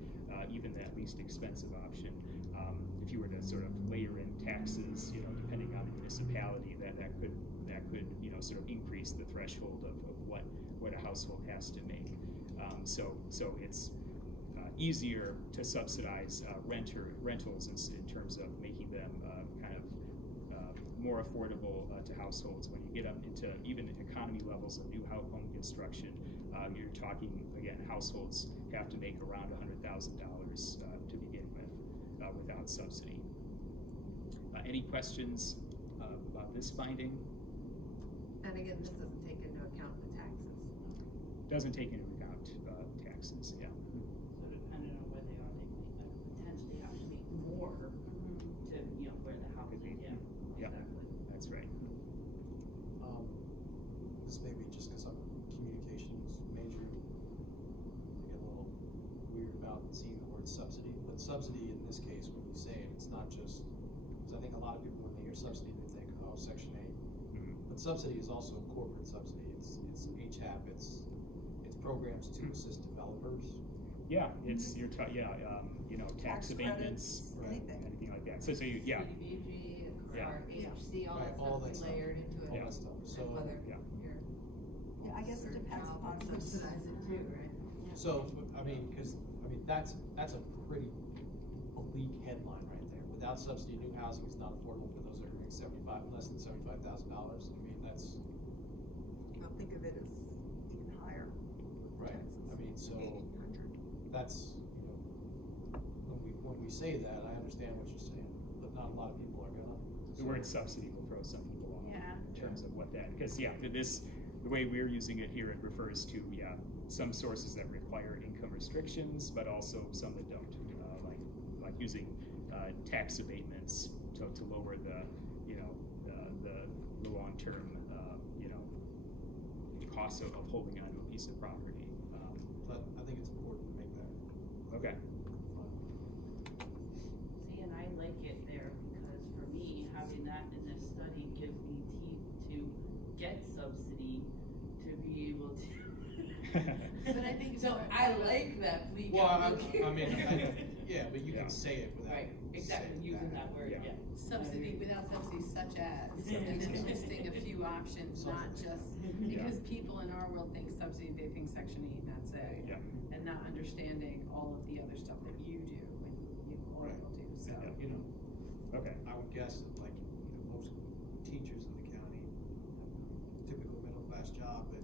even that least expensive option. If you were to sort of layer in taxes, depending on the municipality, that could sort of increase the threshold of what a household has to make. So it's easier to subsidize rentals in terms of making them kind of more affordable to households. When you get up into even economy levels of new home construction, you're talking, again, households have to make around $100,000 to begin with without subsidy. Any questions about this finding? And again, this doesn't take into account the taxes. Doesn't take into account taxes, yeah. So depending on where they are, they might potentially have to make more to, where the house is. Yeah, Exactly. That's right. This may be just because I'm a communications major. I get a little weird about seeing the word subsidy, but subsidy in this case, when you say it, it's not just, because I think a lot of people, when they hear subsidy, they think, oh, Section 8. But subsidy is also corporate subsidy. It's HAP. It's programs to assist developers. Yeah, it's tax abatements, credits, anything like that. So you, yeah. CDBG, Yeah. HC, all Right, that all stuff that stuff. layered into it. All that stuff. So, Whether yeah. you're I guess it depends upon who's subsidize it too, right? so that's a pretty bleak headline right there. Without subsidy, new housing is not affordable for those that are earning less than $75,000. I mean, that's I'll think of it as even higher. right. Taxes. I mean, so 1,800. that's when we say that, I understand what you're saying, but not a lot of people are gonna. The word subsidy will throw some people off Yeah. in terms of what that, because the way we're using it here, it refers to some sources that require income restrictions, but also some that don't, like using tax abatements to lower the long-term cost of holding onto a piece of property. But I think it's important to make that. Okay. See, and I like it there because for me, having that in this study gives me teeth to get subsidy to be able to. But I think So I like that we Well, get but you Yeah. can say it without right, exactly, saying using that word, Yeah. yeah. subsidy, without subsidy such as, and then listing a few options, not just, because people in our world think subsidy, they think Section 8, and that's it. Yeah. And not understanding all of the other stuff that you do and all Right. people do, so. Yeah. Okay. I would guess that most teachers in the county, typical middle class job, but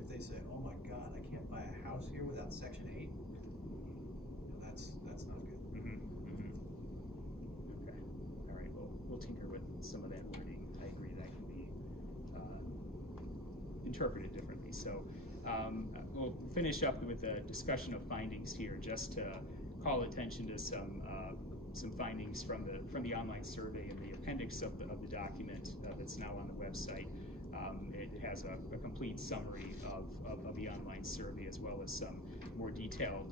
if they say, oh my God, I can't buy a house here without Section 8, that's not good. Okay. All right. Well, we'll tinker with some of that wording. I agree that can be interpreted differently. So we'll finish up with a discussion of findings here, just to call attention to some findings from the online survey in the appendix of the document that's now on the website. It has a complete summary of the online survey, as well as some more detailed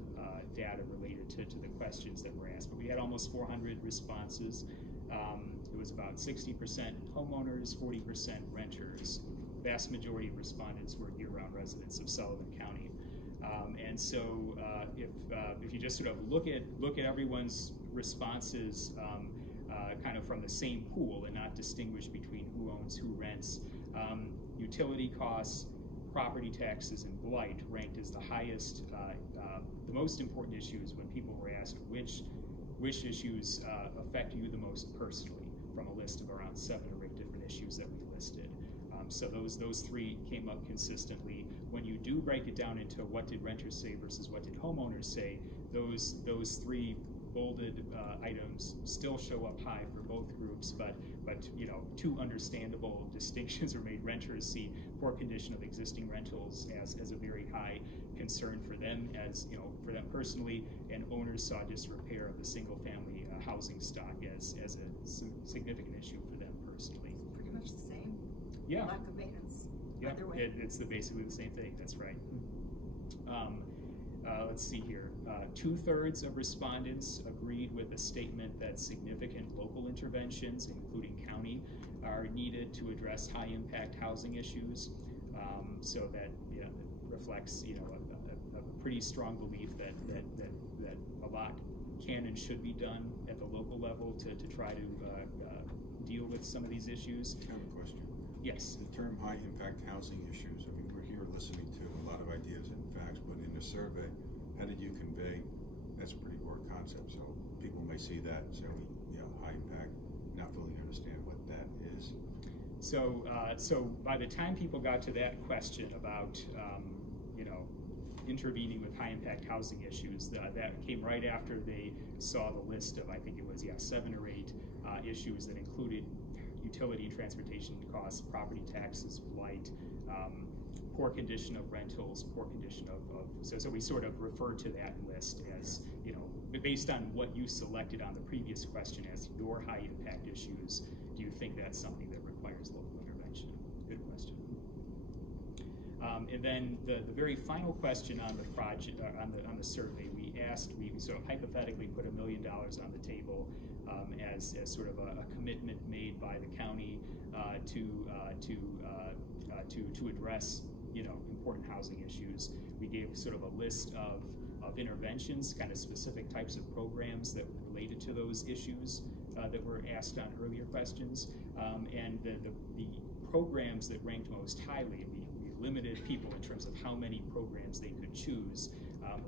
data related to the questions that were asked. But we had almost 400 responses. It was about 60% homeowners, 40% renters. Vast majority of respondents were year-round residents of Sullivan County. And so if you just sort of look at everyone's responses kind of from the same pool and not distinguish between who owns, who rents, utility costs, property taxes, and blight ranked as the highest, the most important issues when people were asked which issues affect you the most personally, from a list of around 7 or 8 different issues that we listed. So those 3 came up consistently. When you do break it down into what did renters say versus what did homeowners say, those 3 bolded items still show up high for both groups, but 2 understandable distinctions are made. Renters see poor condition of existing rentals as a very high concern for them, for them personally, and owners saw disrepair of the single-family housing stock as a significant issue for them personally. Pretty much the same. Yeah. Lack of maintenance. Yeah, Either way. it's basically the same thing. That's right. Let's see here. 2/3 of respondents agreed with a statement that significant local interventions, including county, are needed to address high-impact housing issues. So that reflects a pretty strong belief that a lot can and should be done at the local level to try to deal with some of these issues. I have a question. Yes. The term high-impact housing issues, I mean, we're here listening to a lot of ideas and facts, but in the survey, how did you convey, that's a pretty broad concept, so people may see that and say, high impact, not fully understand what that is. So by the time people got to that question about, intervening with high-impact housing issues, that came right after they saw the list of, I think it was, 7 or 8 issues that included utility and transportation costs, property taxes, blight, poor condition of rentals, poor condition so we sort of refer to that list as, based on what you selected on the previous question as your high-impact issues, do you think that's something that requires local intervention? Good question. And then the very final question on the project, on the survey, we sort of hypothetically put $1 million on the table as sort of a commitment made by the county to address important housing issues. We gave sort of a list of interventions, kind of specific types of programs that were related to those issues that were asked on earlier questions, and the programs that ranked most highly. We limited people in terms of how many programs they could choose.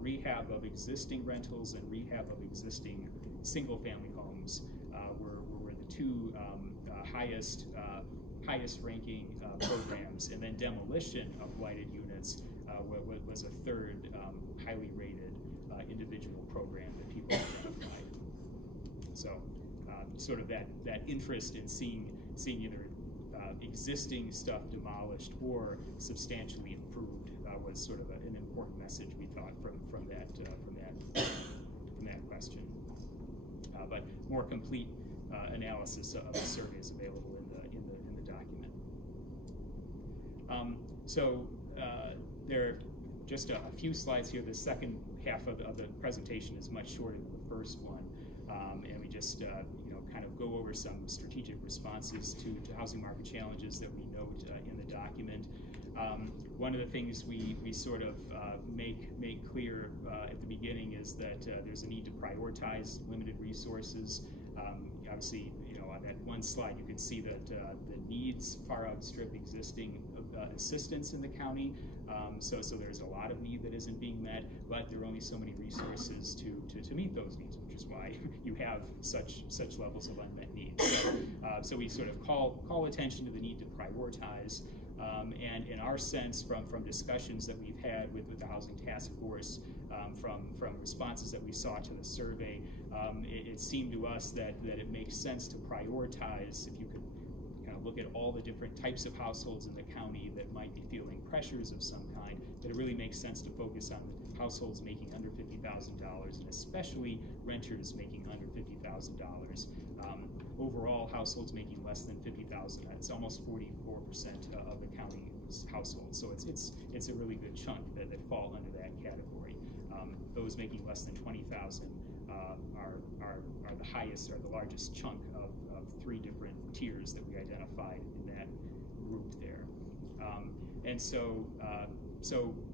Rehab of existing rentals and rehab of existing single-family homes were the 2 highest ranking programs, and then demolition of blighted units was a 3rd highly rated individual program that people identified. So sort of that interest in seeing either existing stuff demolished or substantially improved was sort of an important message, we thought, from that question. But more complete analysis of the survey is available in the document. There are just a few slides here. The second half of the presentation is much shorter than the first one, and we just kind of go over some strategic responses to housing market challenges that we note in the document. One of the things we sort of make clear at the beginning is that there's a need to prioritize limited resources. Obviously, on that one slide, you can see that the needs far outstrip existing assistance in the county. So there's a lot of need that isn't being met, but there are only so many resources to meet those needs, which is why you have such levels of unmet needs. So we sort of call attention to the need to prioritize. And in our sense, from discussions that we've had with the Housing Task Force, from responses that we saw to the survey, it seemed to us that it makes sense to prioritize, if you could kind of look at all the different types of households in the county that might be feeling pressures of some kind, that it really makes sense to focus on households making under $50,000, and especially renters making under $50,000. overall households making less than $50,000. It's almost 44% of the county's households. So it's a really good chunk that fall under that category. Those making less than 20,000 are the highest, or the largest chunk of three different tiers that we identified in that group there. And so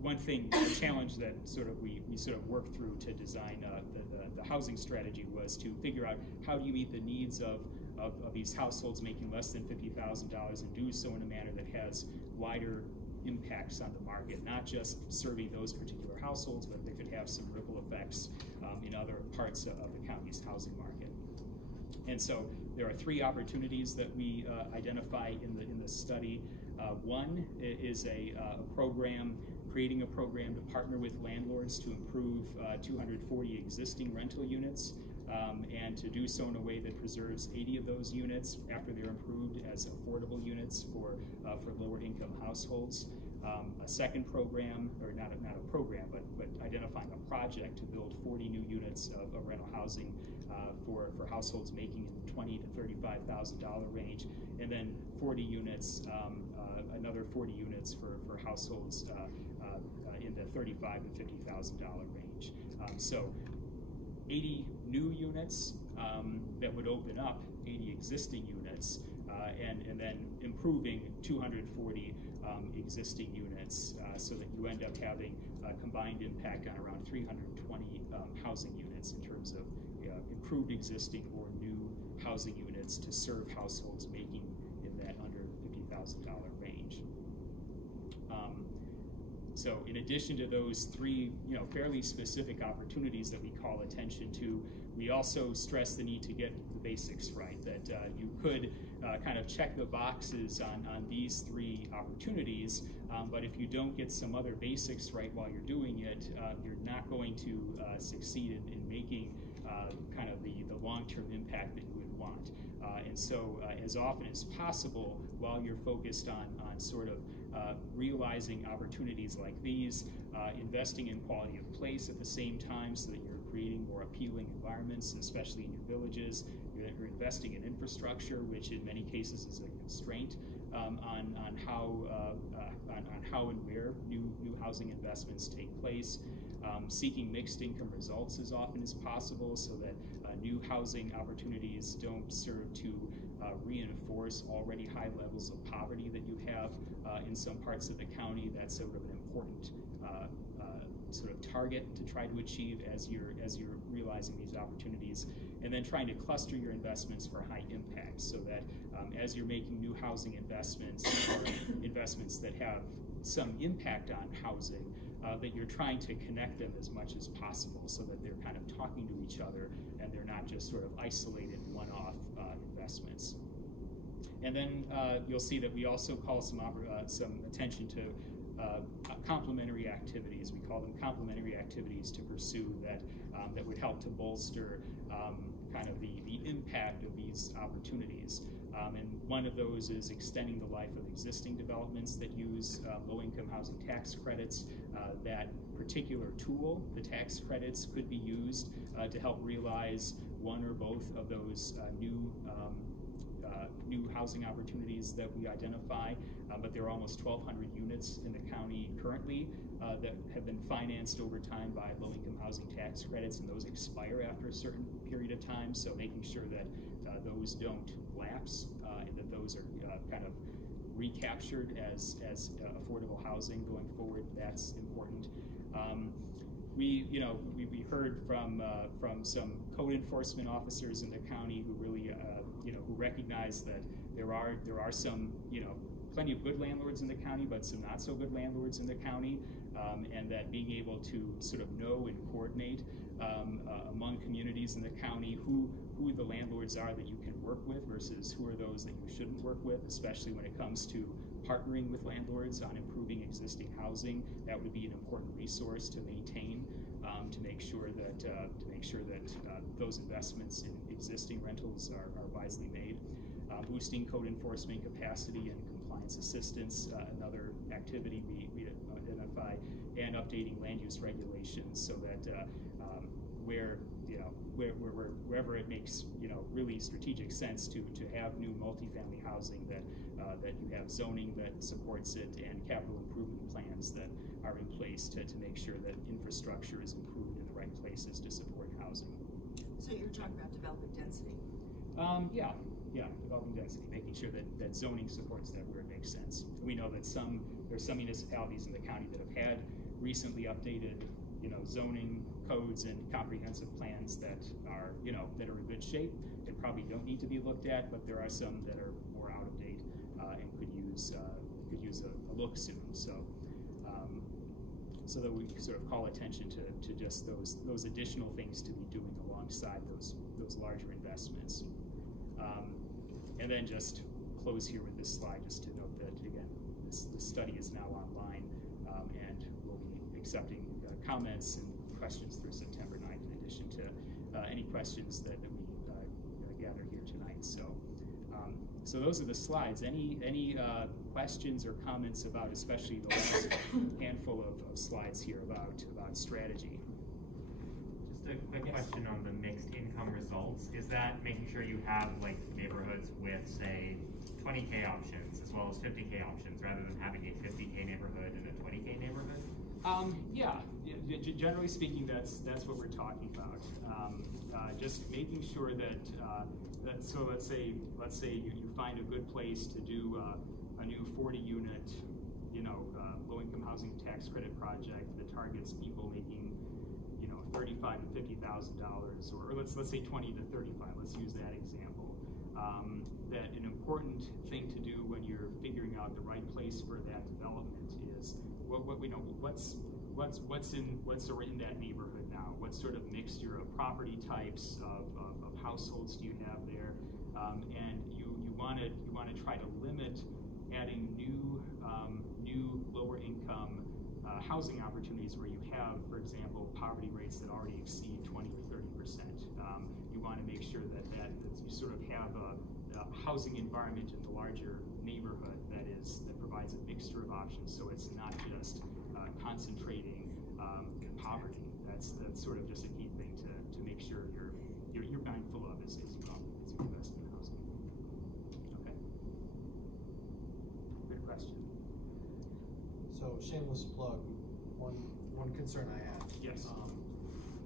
one thing, the challenge that we sort of worked through to design the housing strategy was to figure out how do you meet the needs of these households making less than $50,000 and do so in a manner that has wider impacts on the market, not just serving those particular households, but they could have some ripple effects in other parts of the county's housing market. And so there are three opportunities that we identify in the study. One is creating a program to partner with landlords to improve 240 existing rental units, and to do so in a way that preserves 80 of those units after they're improved as affordable units for lower income households. A second program, or not a program, but identifying a project to build 40 new units of rental housing for households making in the $20,000 to $35,000 range, and then 40 units, another 40 units for households in the $35,000 to $50,000 range. So 80 new units that would open up 80 existing units, and then improving 240 existing units, so that you end up having a combined impact on around 320 housing units in terms of improved existing or new housing units to serve households making in that under $50,000 range. So in addition to those three, fairly specific opportunities that we call attention to, we also stress the need to get the basics right, that you could kind of check the boxes on these three opportunities, but if you don't get some other basics right while you're doing it, you're not going to succeed in making kind of the long-term impact that you would want. And so as often as possible, while you're focused on sort of realizing opportunities like these, investing in quality of place at the same time so that you're creating more appealing environments, especially in your villages. You're investing in infrastructure, which in many cases is a constraint on how and where new housing investments take place. Seeking mixed income results as often as possible so that new housing opportunities don't serve to reinforce already high levels of poverty that you have in some parts of the county. That's sort of an important sort of target to try to achieve as you're realizing these opportunities, and then trying to cluster your investments for high impact so that as you're making new housing investments or investments that have some impact on housing, that you're trying to connect them as much as possible so that they're kind of talking to each other and they're not just sort of isolated one-off investments. And then you'll see that we also call some attention to complementary activities. We call them complementary activities to pursue that would help to bolster kind of the impact of these opportunities. And one of those is extending the life of existing developments that use low-income housing tax credits. That particular tool, the tax credits, could be used to help realize one or both of those new housing opportunities that we identify. But there are almost 1,200 units in the county currently that have been financed over time by low-income housing tax credits, and those expire after a certain period of time. So making sure that those don't lapse and that those are kind of recaptured as affordable housing going forward, that's important. We heard from some code enforcement officers in the county who really who recognize that there are some plenty of good landlords in the county, but some not so good landlords in the county, and that being able to sort of know and coordinate among communities in the county who the landlords are that you can work with versus who are those that you shouldn't work with, especially when it comes to partnering with landlords on improving existing housing. That would be an important resource to maintain, to make sure that those investments in existing rentals are wisely made. Boosting code enforcement capacity and compliance assistance, another activity we identify, and updating land use regulations so that wherever it makes really strategic sense to have new multifamily housing that you have zoning that supports it and capital improvement plans that are in place to make sure that infrastructure is improved in the right places to support housing. So you're talking about development density? Yeah, developing density, making sure that zoning supports that where it makes sense. We know that there's some municipalities in the county that have had recently updated zoning codes and comprehensive plans that are in good shape and probably don't need to be looked at, but there are some that are more out of date and could use a look soon. So that we sort of call attention to just those additional things to be doing alongside those larger investments. And then just close here with this slide just to note that again this study is now online and we'll be accepting comments and questions through September 9th in addition to any questions that we gather here tonight. So those are the slides. Any questions or comments about especially the last handful of slides here about strategy? Just a quick question on the mixed income results. Is that making sure you have like neighborhoods with say 20K options as well as 50K options rather than having a 50K neighborhood and a 20K neighborhood? Generally speaking, that's what we're talking about. Just making sure that so let's say you find a good place to do a new 40-unit, low-income housing tax credit project that targets people making, $35,000 to $50,000, or let's say 20 to 35. Let's use that example. That an important thing to do when you're figuring out the right place for that development is what's in that neighborhood now? What sort of mixture of property types of households do you have there? And you want to try to limit adding new lower income housing opportunities where you have, for example, poverty rates that already exceed 20 or 30%. You want to make sure that you sort of have a housing environment in the larger neighborhood that provides a mixture of options, so it's not just concentrating poverty. That's sort of just a key thing to make sure you're mindful of as you invest in housing. Okay. Good question. So shameless plug. One concern I have. Yes.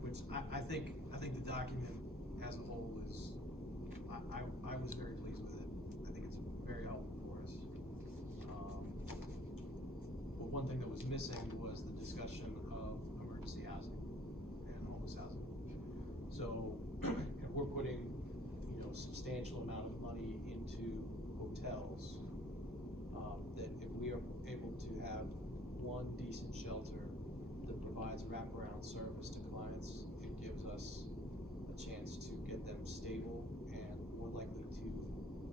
Which I think the document as a whole is. I was very pleased with it. I think it's very helpful for us. But one thing that was missing was the discussion of emergency housing and homeless housing. So if we're putting, substantial amount of money into hotels, that if we are able to have one decent shelter that provides wraparound service to clients, it gives us a chance to get them stable and more likely to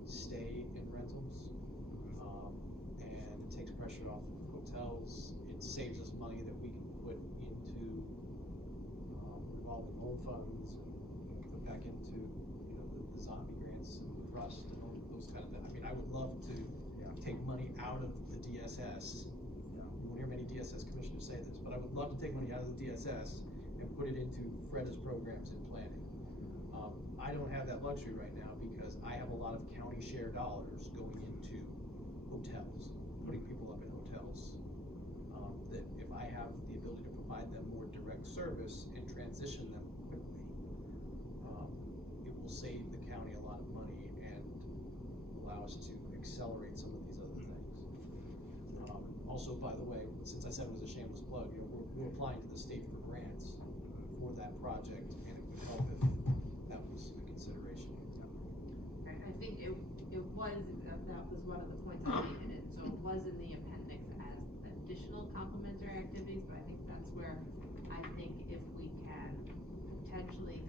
stay in rentals. And it takes pressure off of hotels. It saves us money that we can put into revolving loan funds and put back into the zombie grants and the trust and all those kind of things. I mean, I would love to take money out of the DSS. You won't hear many DSS commissioners say this, but I would love to take money out of the DSS and put it into FREDA's programs in planning. I don't have that luxury right now because I have a lot of county share dollars going into hotels, putting people up in hotels. That if I have the ability to provide them more direct service and transition them quickly, it will save the county a lot of money and allow us to accelerate some of these other things. Also, by the way, since I said it was a shameless plug, we're applying to the state for grants for that project, and it would help if that was a consideration. Right, I think that was one of the points I made in it. So it was in the appendix as additional complementary activities, but I think that's where I think if we can potentially,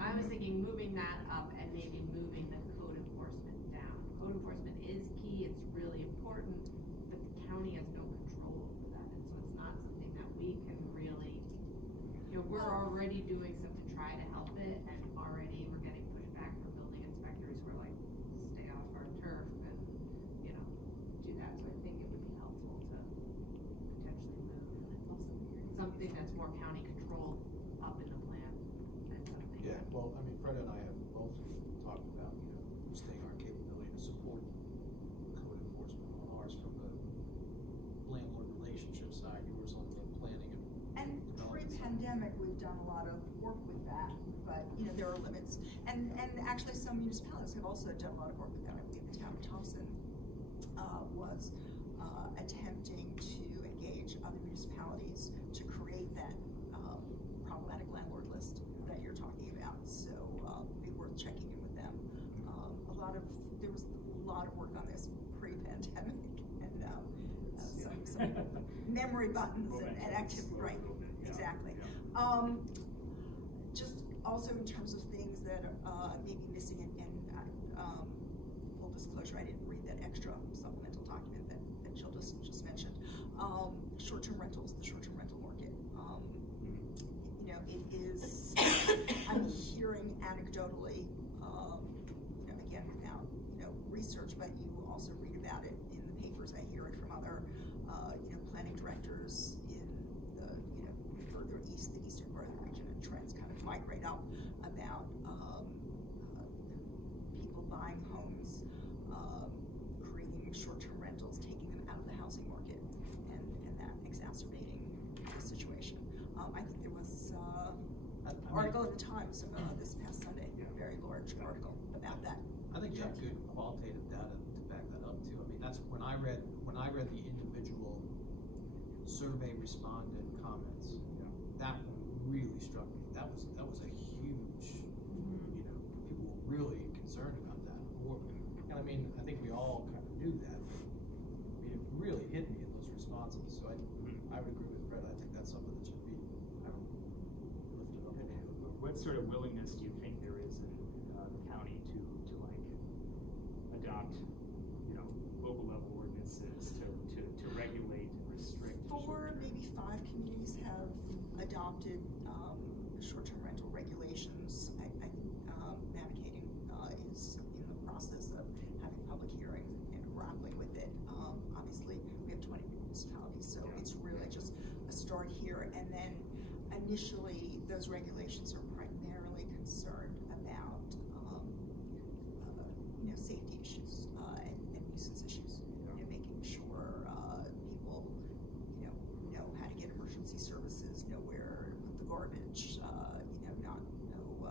I was thinking moving that up and maybe moving the code enforcement down. Code enforcement is key, it's really important, but the county has no control over that, and so it's not something that we can really, we're already doing stuff to try to help it, and already we're getting pushback from building inspectors who are like, stay off our turf and, do that. So I think it would be helpful to potentially move something that's more county controlled up in the Yeah, well, I mean, Fred and I have both talked about, boosting our capability to support code enforcement on ours from the landlord relationship side, yours on the planning And development side. pre-pandemic, we've done a lot of work with that, but, there are limits. And actually, some municipalities have also done a lot of work with that. I believe the town of Thompson was attempting to engage other municipalities to create that problematic landlord list that you're talking about. So it'd be worth checking in with them. There was a lot of work on this pre-pandemic, and some memory buttons and activity. Right, exactly. Just also in terms of things that may be missing, and full disclosure, I didn't read that extra supplemental document that Jill just mentioned. Short-term rentals, the short-term rental market. It is, I'm hearing anecdotally, again, without, research, but you will also read about it in the papers. I hear it from other, planning directors in the, further east, the eastern part of the region, and trends kind of migrate up about people buying homes, creating short-term rentals, taking them out of the housing market, and that exacerbating the situation. I think there was an article in the Times this past Sunday, a very large article about that. I think you have good qualitative data to back that up too. I mean, that's when I read the individual survey respondent comments. That one really struck me. That was a huge. People were really concerned about that. And I mean, I think we all kind of knew that. I mean, it really hit me in those responses. So I would agree with Fred. I think that's something that should be lifted up. What sort of willingness do you think there is in the county to adopt, local level ordinances to regulate and restrict? 4, maybe 5 communities have adopted short-term rental regulations. I think Navigating is in the process of having public hearings and grappling with it. Obviously, we have 20 municipalities, so it's really just a start here. And then initially, those regulations are primarily concerned about safety issues and nuisance issues. Making sure people know how to get emergency services, know where to put the garbage, not know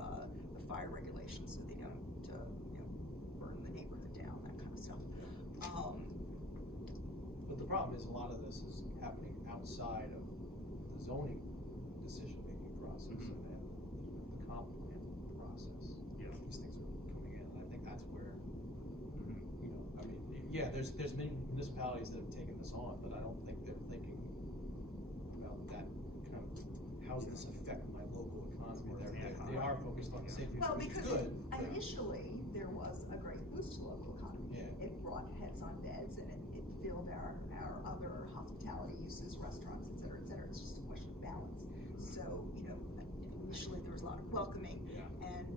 the fire regulations so they don't burn the neighborhood down, that kind of stuff. But the problem is a lot of this is happening outside of the zoning decision-making process and the comp plan process. These things are coming in, and I think that's where, there's many municipalities that have taken this on, but I don't think they're thinking about that kind of, how's this affect my local economy? They are focused on the safety, Well, which is because good. initially there was a great boost to local economy. Yeah. It brought heads on beds, and it filled our other hospitality uses, restaurants, et cetera, et cetera. It's just a question of balance. So, initially there was a lot of welcoming, and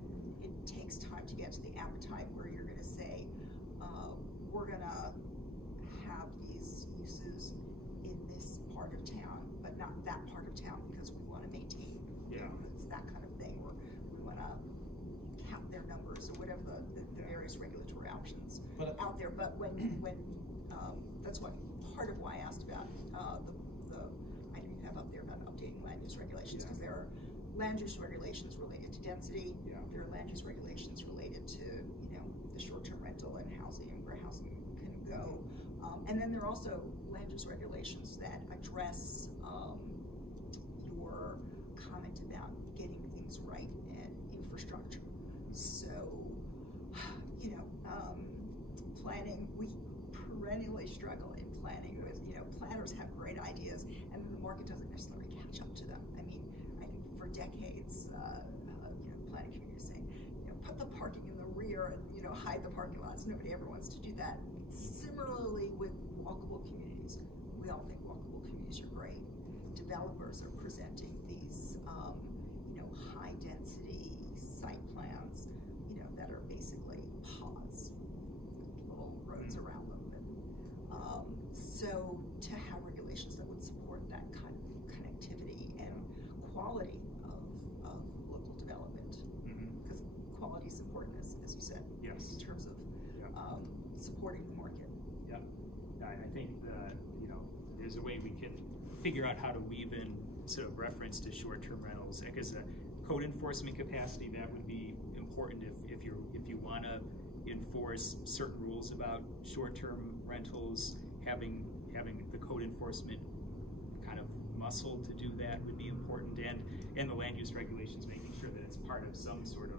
it takes time to get to the appetite where you're going to say, we're going to have these uses in this part of town, but not that part of town because we want to maintain neighborhoods, that kind of thing, or we want to cap their numbers or whatever the various regulatory options out there. But when that's what part of why I asked about the item you have up there about updating land use regulations, because there are land use regulations related to density. There are land use regulations related to the short-term rental and housing and where housing can go, and then there are also land use regulations that address your comment about getting things right and infrastructure. So, planning, we perennially struggle in planning with, planners have great ideas and then the market doesn't necessarily catch up to them. I mean, I think for decades, planning communities saying, put the parking in the rear and, hide the parking lots. Nobody ever wants to do that. Similarly with walkable communities, we all think walkable communities are great. Developers are presenting these, high density site plans, that are basically pods, little roads around them. And, so to have regulations that would support that kind of connectivity and quality of local development supporting the market. Yep. I think there's a way we can figure out how to weave in sort of reference to short-term rentals, because code enforcement capacity, that would be important if you want to enforce certain rules about short-term rentals. Having the code enforcement kind of muscle to do that would be important, and the land use regulations, making sure that it's part of some sort of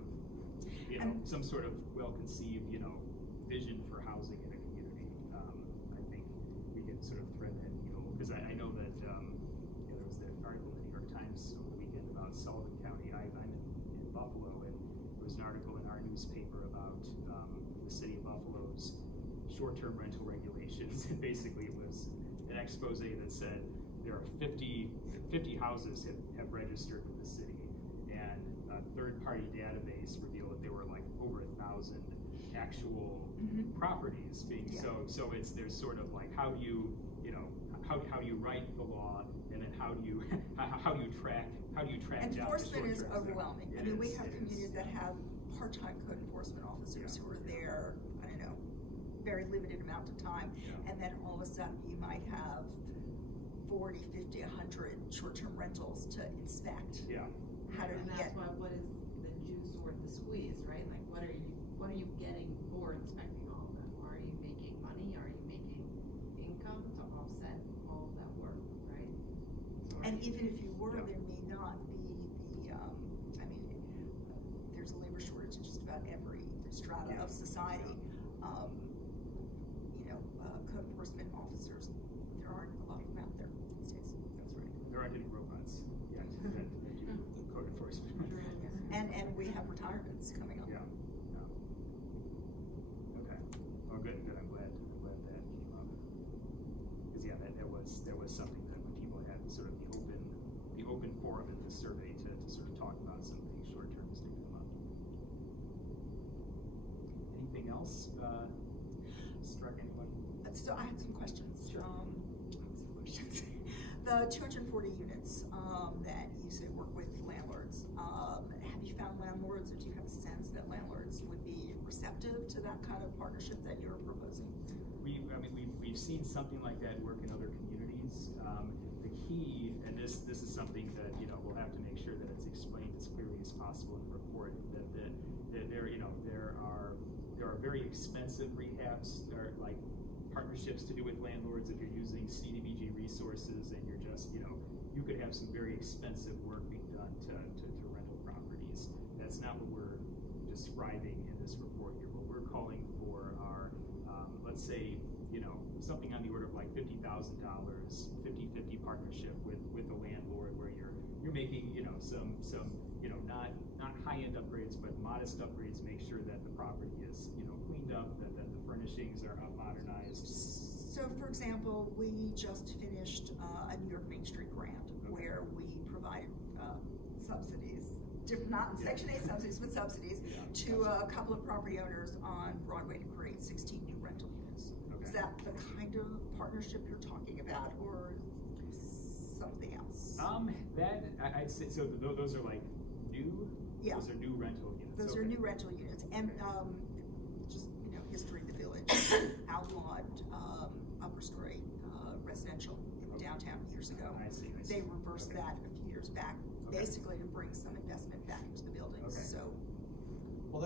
well-conceived vision for housing in a community. I think we can sort of thread that needle, because I know that there was that article in the New York Times over the weekend about Sullivan County. I'm in Buffalo, and there was an article in our newspaper about the city of Buffalo's short-term rental regulations, and basically it was an expose that said there are 50 houses have registered with the city, and a third-party database revealed that there were like over 1,000 actual properties being so there's sort of like how do you write the law, and then how do you track enforcement down is overwhelming. I mean, we have communities that have part-time code enforcement officers who are there, I don't know, very limited amount of time, and then all of a sudden you might have 40, 50, 100 short-term rentals to inspect. How do you get? That's why, what is the juice or the squeeze, right? Like, what are you getting for inspecting all of them? Are you making money? Are you making income to offset all of that work, right? And even if you were, there may not be there's a labor shortage in just about every strata of society. Code enforcement officers, there aren't a lot of them out there these days. That's right. There aren't any robots yet that do code enforcement. And we have retirements coming up. Okay. Oh, good. I'm glad that came up. Because there was something that when people had sort of the open forum in the survey to sort of talk about some of these short terms to come up. Anything else struck anyone? So I have some questions. The 240 units that you say work with landlords, have you found landlords, or do you have a sense that landlords would be receptive to that kind of partnership that you're proposing? We've seen something like that work in other communities. The key, and this is something that we'll have to make sure that it's explained as clearly as possible in the report, that there are very expensive rehabs, there are like partnerships to do with landlords if you're using CDBG resources, and you're just you could have some very expensive work being done to rental properties. That's not what we're describing in this report here. What we're calling for are let's say something on the order of like $50,000, 50-50 partnership with the landlord, where you're making some not high-end upgrades, but modest upgrades, make sure that the property is cleaned up, that the furnishings are modernized. So, for example, we just finished a New York Main Street grant where we provided subsidies, not Section 8 subsidies, but subsidies to a couple of property owners on Broadway to create 16 new rental units. Is that the kind of partnership you're talking about, or something else? I'd say so. Those are like new. Yeah. Those are new rental units. Those are new rental units, and just history of the village outlawed upper story residential in downtown years ago. I see. They reversed that a few years back, basically to bring some investment back into the buildings. So, well,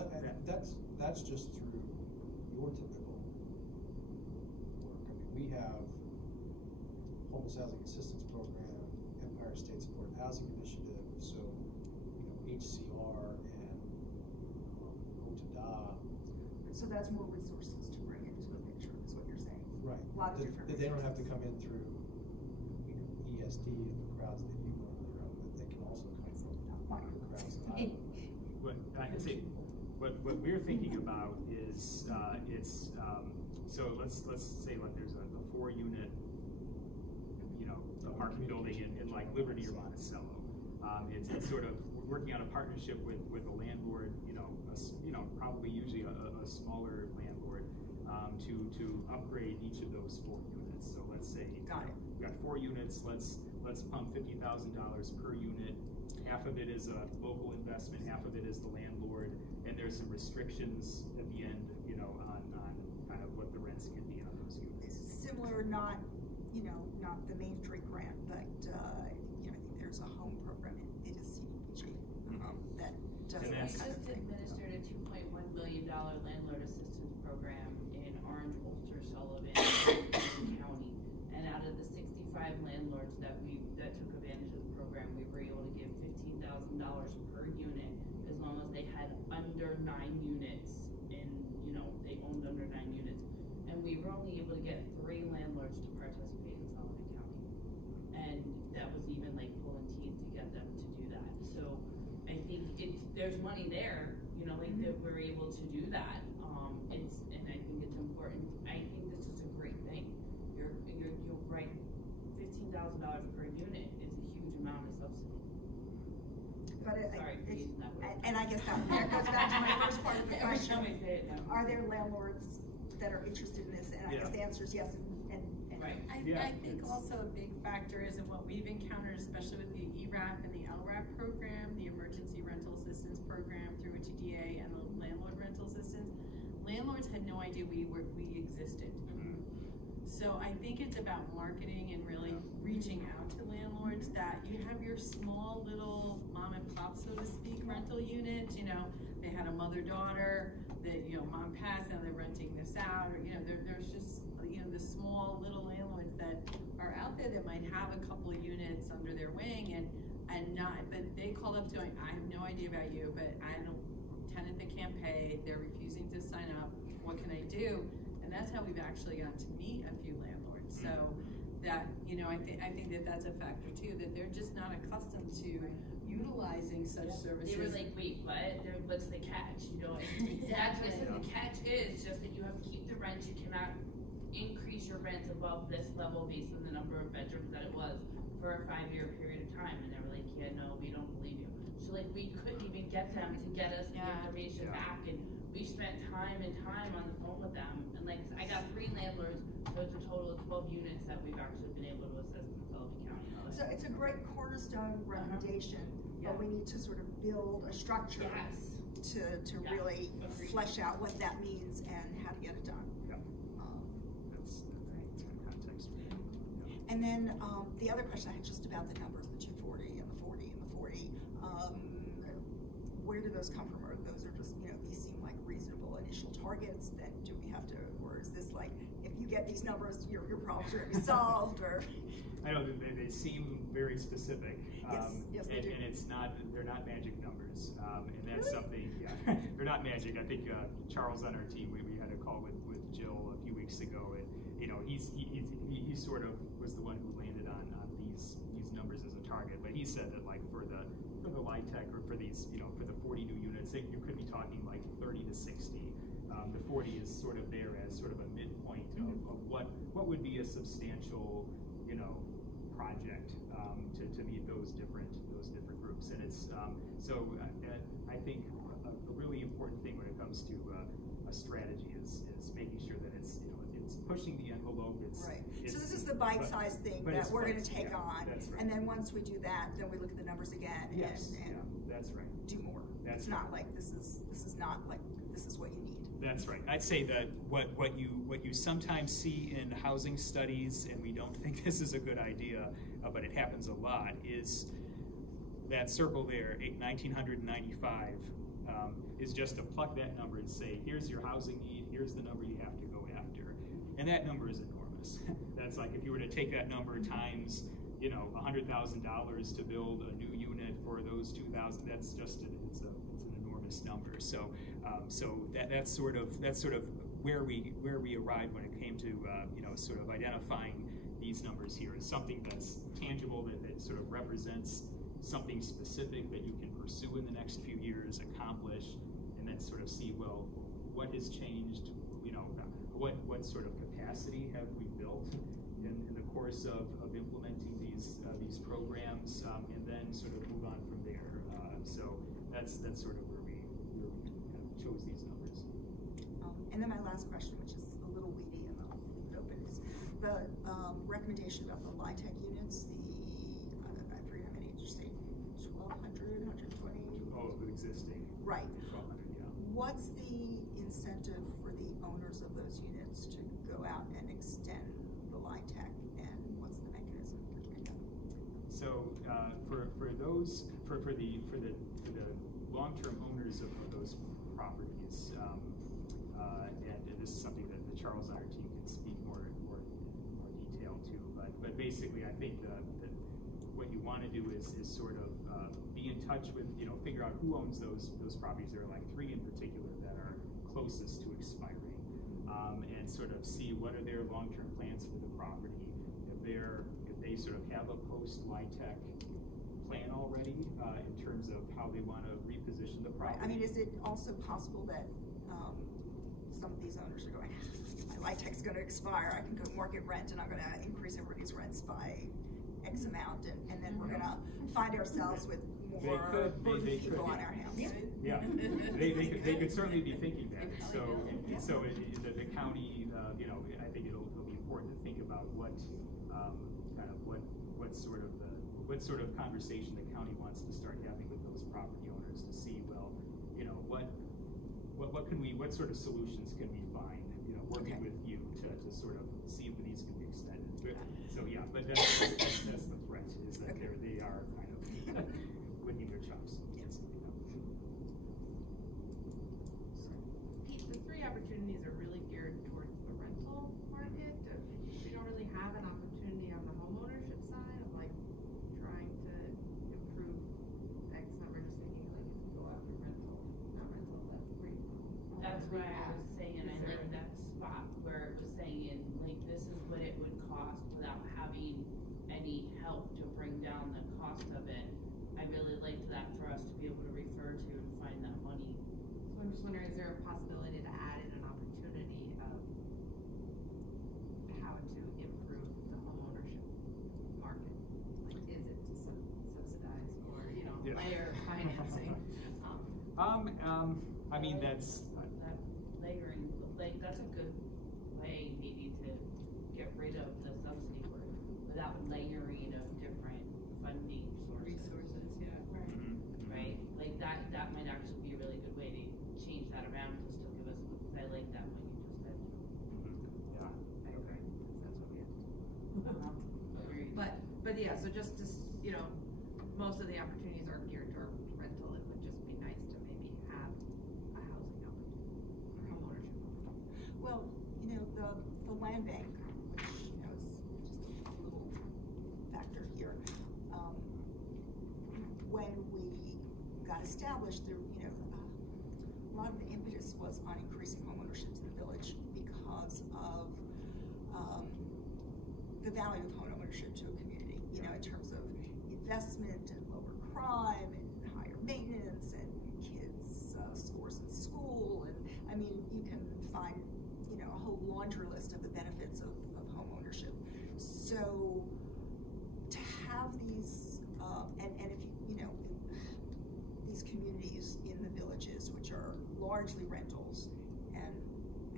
that's just through your typical work. I mean, we have homeless housing assistance program, Empire State Support Housing Initiative, so HCR and OTDA. So that's more resources to bring into the picture, is what you're saying. Right. A lot of different They don't have to come in through ESD and the crowds that you run their own, but they can also come from the crowds that I run. I can say what we're thinking about is so let's say like there's a 4-unit apartment building in like Liberty or Monticello. It's sort of working on a partnership with a landlord, probably usually a smaller landlord, to upgrade each of those 4 units. So let's say we've got 4 units. Let's pump $50,000 per unit. Half of it is a local investment, half of it is the landlord, and there's some restrictions at the end, on kind of what the rents can be on those units. Similar, not the Main Street grant, but I think there's a home program. It is CDBG that does We that just kind of thing. administered a $2.1 million landlord assistance program in Orange, Ulster, Sullivan, County. And out of the 65 landlords that took advantage of the program, we were able to give $15,000 per unit as long as they had under 9 units they owned under 9 units. And we were only able to get 3 landlords to participate in Sullivan County. And that was even like pulling teeth to get them to do that. So I think there's money there, that we're able to do that. And I think it's important. I think this is a great thing. You're right. $15,000 per unit is a huge amount of subsidy. But Sorry for using that word. And I guess that goes back to my first part of the Every question. time I say it now. Are there landlords that are interested in this? And I guess the answer is yes. And Right. I think also a big factor is in what we've encountered, especially with the ERAP and the LRAP program, the Emergency Rental Assistance Program through TDA and the Landlord Rental Assistance. Landlords had no idea we existed. So I think it's about marketing and really reaching out to landlords that you have your small little mom and pop, so to speak, rental unit. They had a mother-daughter that, mom passed, now they're renting this out, or, there's just, the small little landlords that are out there that might have a couple of units under their wing but they called up to, I have no idea about you, but I don't, tenant that can't pay, they're refusing to sign up, what can I do? And that's how we've actually gotten to meet a few landlords. So that, I think that's a factor too, that they're just not accustomed to utilizing such services. They were like, wait, what? What's the catch? Exactly. So the catch is just that you have to keep the rent. You cannot increase your rent above this level based on the number of bedrooms that it was for a 5-year period of time. And they were like, yeah, no, we don't believe you. So like, we couldn't even get them to get us the information back. And we spent time and time on the phone with them. And like, I got 3 landlords, so it's a total of 12 units that we've actually been able to assist in Sullivan County. so it's a great cornerstone recommendation, but we need to sort of build a structure to really flesh out what that means and how to get it done. That's good context. And then the other question I had just about the numbers, the 240 and the 40 and the 40. Where do those come from? Or those are just, these seem like reasonable initial targets. Then do we have to, or is this like, if you get these numbers, your problems are going to be solved? Or I know they seem very specific. Yes, they do. And they're not magic numbers. And that's something, they're not magic. I think Charles on our team, we had a call with Jill a few weeks ago, and he sort of was the one who landed on these numbers as a target. But he said that like for the LIHTC or for these, for the 40 new units, you could be talking like 30 to 60. The 40 is sort of there as sort of a midpoint of what would be a substantial, project to meet those different groups. And it's I think a really important thing when it comes to a strategy is making sure that it's pushing the envelope. So this is the bite-sized thing that we're going to take on, that's right. And then once we do that, then we look at the numbers again and that's right. do more. It's not like this is not like this is what you need. That's right. I'd say that what you sometimes see in housing studies, and we don't think this is a good idea, but it happens a lot, is that circle there, 1995, is just to pluck that number and say, here's your housing need, here's the number you have to go after. And that number is enormous. That's like if you were to take that number times, $100,000 to build a new unit for those 2,000, that's just it's an enormous number. So that's sort of where we arrived when it came to sort of identifying these numbers here as something that's tangible, that sort of represents something specific that you can pursue in the next few years, accomplish, and then sort of see, well, what has changed, what sort of capacity have we built in the course of implementing these programs, and then sort of move on from there. So that's sort of where we kind of chose these numbers. And then my last question, which is a little weedy and I'll leave it open, is the recommendation about the LIHTC units, I forget how many, did you say 1,200, 120? Oh, the existing. Right. 1,200, yeah. what's the incentive for the owners of those units to go out and extend the LIHTC, and what's the mechanism for doing that? So for the long-term owners of those properties, and this is something that the Charles and our team can speak more detail to. But basically, I think what you want to do is sort of be in touch with, figure out who owns those properties. There are like 3 in particular that are closest to expiring, and sort of see what are their long-term plans for the property. If they sort of have a post-LIHTC plan already in terms of how they want to reposition the property. I mean, is it also possible that some of these owners are going, my LIHTC's going to expire, I can go market rent and I'm going to increase everybody's rents by X amount, and then we're going to find ourselves with more people on our hands. Yeah, they could certainly be thinking that. So the county, I think it'll be important to think about what sort of conversation the county wants to start having with those property owners to see, well, what sort of solutions can we find, working with you to sort of see if these can be extended. So yeah, but that's the threat, is that they are kind of licking their chops. Yes. Pete, the 3 opportunities are really geared towards the rental market. We don't really have an opportunity on the homeownership side of like trying to improve X number. Just thinking like if you go after rental, not rental, that's free. That's why I was saying, I like that spot where it was saying, like, this is what it would cost without having any help to bring down the cost of it. I really liked that for us to be able to refer to and find that money. So I'm just wondering, is there a possibility to add in an opportunity of how to improve the homeownership market? Like, is it to subsidize or, layer financing? I mean, that's that layering, like, that's a good way maybe to get rid of the subsidy work without layering of different funding Resources, yeah. Right. Mm-hmm. Right? Like that might actually be a really good way to change that around to still give us, because I like that one you just said. Yeah. I agree, because that's what we have to do. Agreed. But yeah, so just most of the opportunities are geared towards rental. It would just be nice to maybe have a housing opportunity or homeownership. Well, the land bank, which is just a little factor here. When we got established, there, a lot of the impetus was on increasing homeownership in the village because of the value of homeownership to a community. In terms of investment and lower crime and higher maintenance and kids' scores in school, and I mean, you can find a whole laundry list of the benefits of homeownership. So to have these, and if these communities in the villages, which are largely rentals, and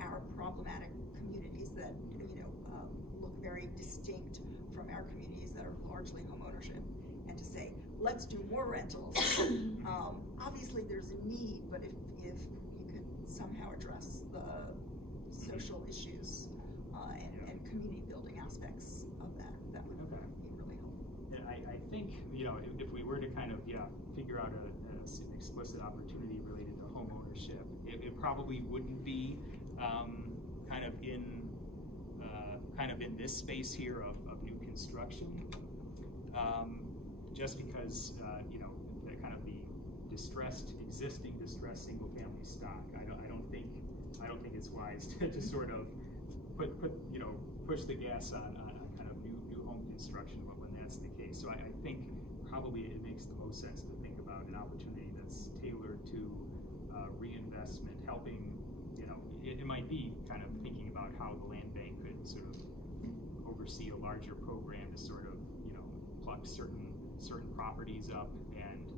our problematic communities that look very distinct from our communities that are largely homeownership, and to say, let's do more rentals. Obviously there's a need, but if you could somehow address the social issues and community building aspects of that would be really helpful. And I think, if we were to kind of, figure out an explicit opportunity related to home ownership, it probably wouldn't be kind of in this space here of new construction, just because, the kind of the existing distressed single-family stock. I don't think it's wise to sort of push the gas on kind of new home construction when that's the case. So I think probably it makes the most sense to think about an opportunity that's tailored to reinvestment, helping. It might be kind of thinking about how the land bank could sort of oversee a larger program to sort of pluck certain properties up and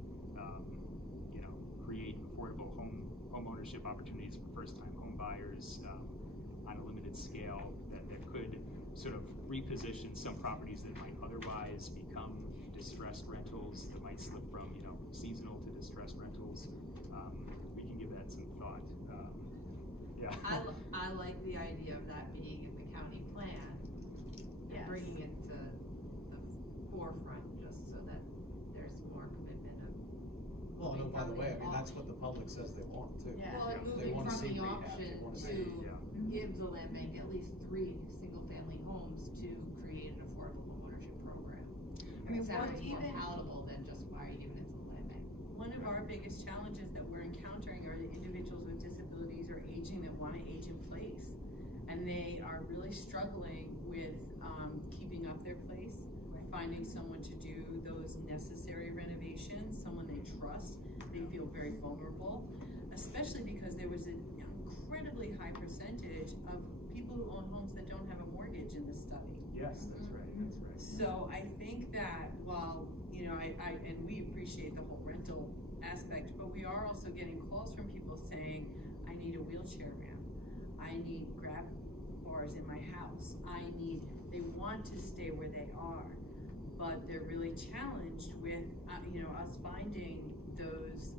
create affordable home ownership opportunities for first-time home buyers on a limited scale that could sort of reposition some properties that might otherwise become distressed rentals, that might slip from seasonal to distressed rentals. We can give that comments and thought. Yeah. I like the idea of that being in the county plan and bringing it to the forefront, just so that there's more commitment of. Well, no, by the way, I mean, that's what the public says they want too. Yeah. Well, and They moving wanna from see the rehab, option they wanna to see, give the land bank at least 3 single-family homes to create an affordable homeownership program. I mean, It sounds what more even- palatable than just why are you giving it to the land bank? One of our biggest challenges that we're encountering are the individuals with disabilities or aging that want to age in place. And they are really struggling with keeping up their place, finding someone to do those necessary renovations, someone they trust. They feel very vulnerable, especially because there was an incredibly high percentage of people who own homes that don't have a mortgage in the study. Yes, that's right. That's right. So I think that while, you know, and we appreciate the whole rental aspect, but we are also getting calls from people saying, I need a wheelchair ramp. I need grab bars in my house. They want to stay where they are, but they're really challenged with, you know, us finding those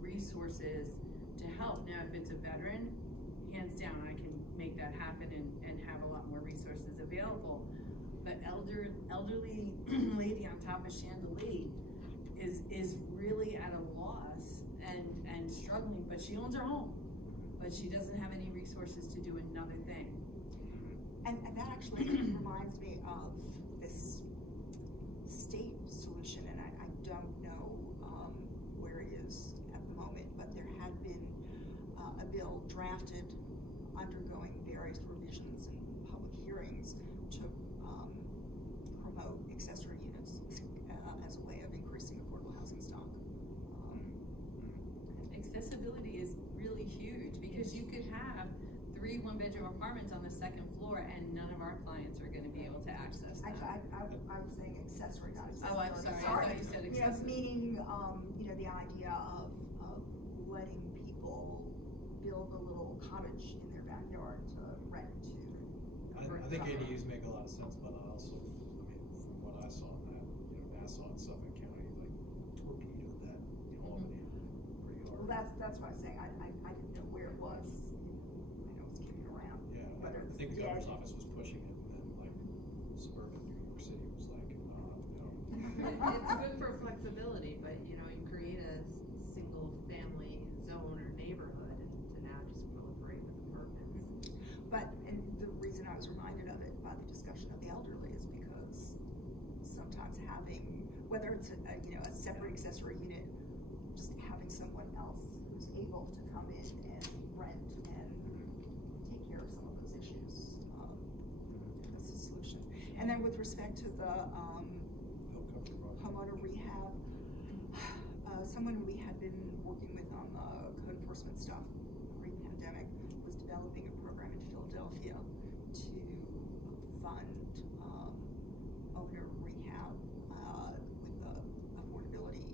resources to help. Now, if it's a veteran, hands down, I can make that happen and have a lot more resources available. But elderly lady on top of Chandelier is really at a loss and struggling, but she owns her home, but she doesn't have any resources to do another thing. And that actually reminds me of this state solution, and I don't know where it is at the moment, but there had been a bill drafted undergoing various revisions and public hearings to promote accessory units as a way of increasing affordable housing stock. Accessibility is really huge because you could have 3 one-bedroom apartments on the 2nd floor and none of our clients are going to be able to access that. I was saying accessory, not accessory. Oh, I'm sorry. I thought you said accessory. Yeah, meaning, you know, the idea of letting people build a little cottage in their backyard to rent to. I think ADUs make a lot of sense, but I also, I mean, from what I saw in that, you know, Nassau and Suffolk County, like torpedoed that, you know, Albany pretty hard. Well, that's what I was saying. I didn't know where it was. I know it's kicking around. Yeah, I think the governor's office was pushing it, and then like suburban New York City was like, no. It's good for flexibility, but you know, you create a single-family zone or neighborhood to now just proliferate with apartments. But, and the reason I was reminded of it by the discussion of the elderly is because sometimes having, whether it's you know, a separate accessory unit, just having someone else who's able to come in and rent and take care of some of those issues, that's a solution. And then with respect to the homeowner rehab, someone we had been working with on the code enforcement stuff pre-pandemic was developing a program in Philadelphia to fund owner rehab with a affordability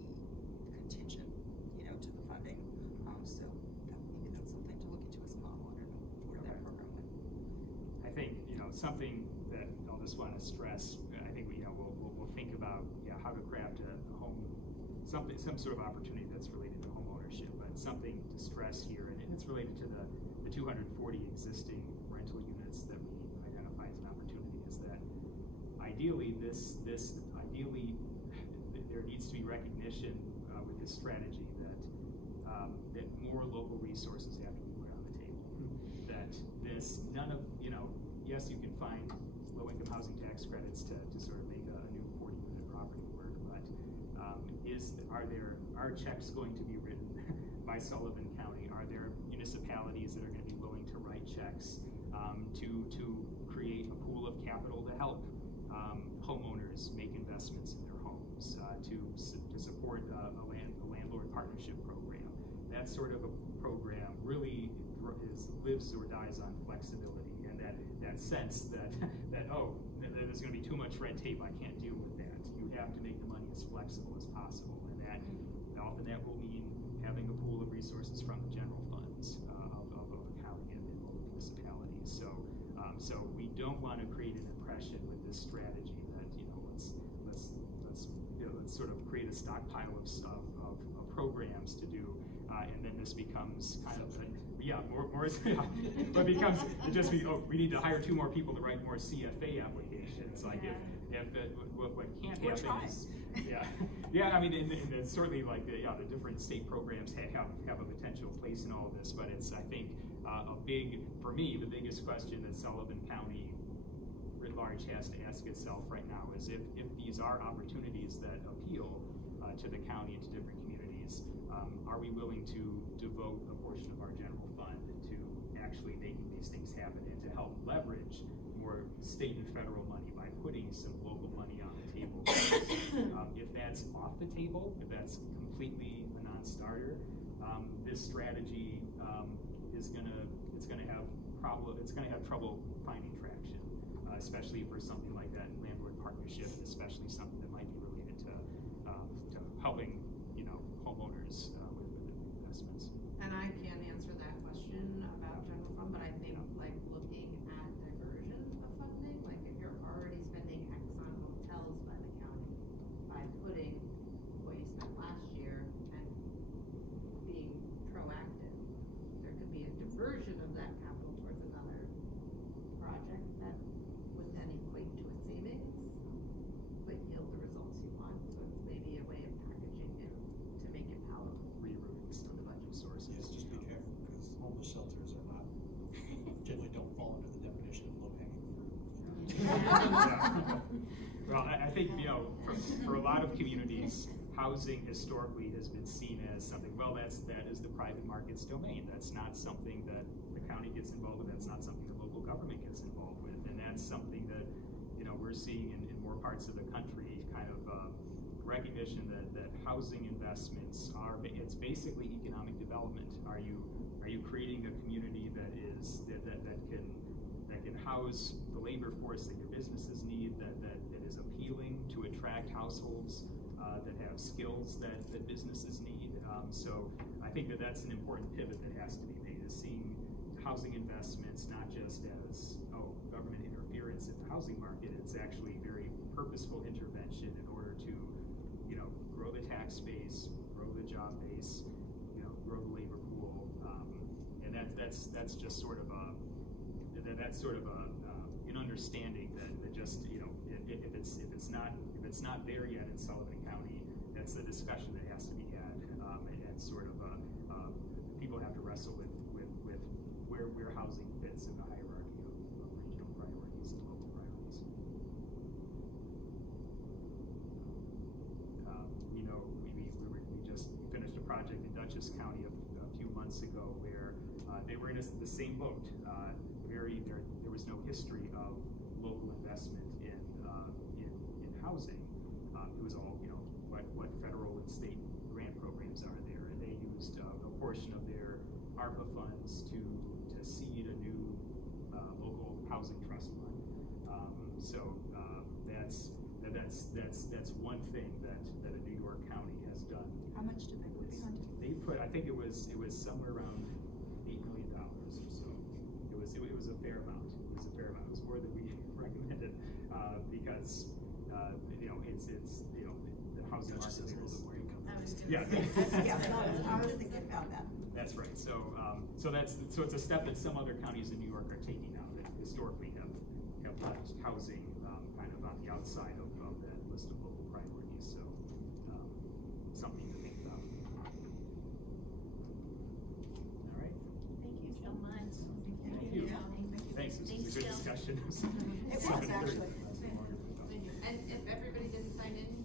contingent, you know, to the funding. So maybe that's something to look into as a model. I don't know where that program went. I think, you know, something that I'll just want to stress, I think we, you know, we'll think about, yeah, how to craft a home, some sort of opportunity that's related to home ownership, but something to stress here, and it's related to the 240 existing rental units that we identify as an opportunity, is that ideally ideally there needs to be recognition with this strategy that more local resources have to be put on the table. That none of, you know, yes, you can find low-income housing tax credits to sort of make a new 40-unit property work, but are checks going to be written by Sullivan County? Are there municipalities that are going to be willing to write checks to create a pool of capital to help homeowners make investments in their homes, to support a landlord partnership program? That sort of a program really lives or dies on flexibility, and that sense that there's going to be too much red tape, I can't deal with that. You have to make the money as flexible as possible, and often that will mean having a pool of resources from the general funds of a county and local municipalities. So we don't want to create an impression with this strategy that, you know, let's let's sort of create a stockpile of programs to do, and then this becomes kind of more but it just be, oh, we need to hire 2 more people to write more CFA applications. Like what can't happen is, I mean, and certainly like the different state programs have a potential place in all of this, but it's, I think, for me, the biggest question that Sullivan County writ large has to ask itself right now is if these are opportunities that appeal to the county and to different communities, are we willing to devote a portion of our general fund to actually making these things happen and to help leverage more state and federal money by putting some local money on the table? If that's off the table, if that's completely a non-starter, this strategy is gonna have trouble finding traction, especially for something like that landlord partnership, and especially something that might be related to helping homeowners with investments. And I can't answer that question about general fund, but I think like looking at diversion of funding, like if you're already spending X on hotels by the county, by putting what you spent last year and being proactive, there could be a diversion of that capital towards another project that would then equate to a savings, but yield the results you want. So it's maybe a way of packaging it to make it palatable. Rerouting some of the budget sources. Yes, just be careful, because homeless shelters are not, generally don't fall under the definition of low-hanging fruit. Well, I think, for a lot of communities, housing historically has been seen as something, well, that is the private market's domain. That's not something that the county gets involved with. That's not something the local government gets involved with. And that's something that, we're seeing in more parts of the country, kind of recognition that housing investments it's basically economic development. Are you creating a community that can house the labor force that your businesses need, that is appealing to attract households that have skills that businesses need? So I think that's an important pivot that has to be made, is seeing housing investments not just as government interference in the housing market. It's actually very purposeful intervention in order to grow the tax base, grow the job base, grow the labor pool, and that's just sort of an understanding that just if it's not there yet in Sullivan County, that's the discussion that has to be had, and sort of people have to wrestle with where housing fits in the hierarchy of regional priorities and local priorities. We just finished a project in Dutchess County a few months ago where they were in the same boat. There was no history of local investment in housing. It was all what federal and state grant programs are there, and they used a portion of their ARPA funds to seed a new local housing trust fund. That's one thing that a New York County has done. How much did they put behind it? They put, I think it was somewhere around $8 million or so. It was a fair amount. It was more than we recommended because it's the housing market is a little bit more income. I was thinking about that. That's right. So it's a step that some other counties in New York are taking now that historically have left housing kind of on the outside of that list of local priorities. So something to think about. All right. Thank you so much. Thank you. Thanks. This was a good discussion. It was actually. And if everybody didn't sign in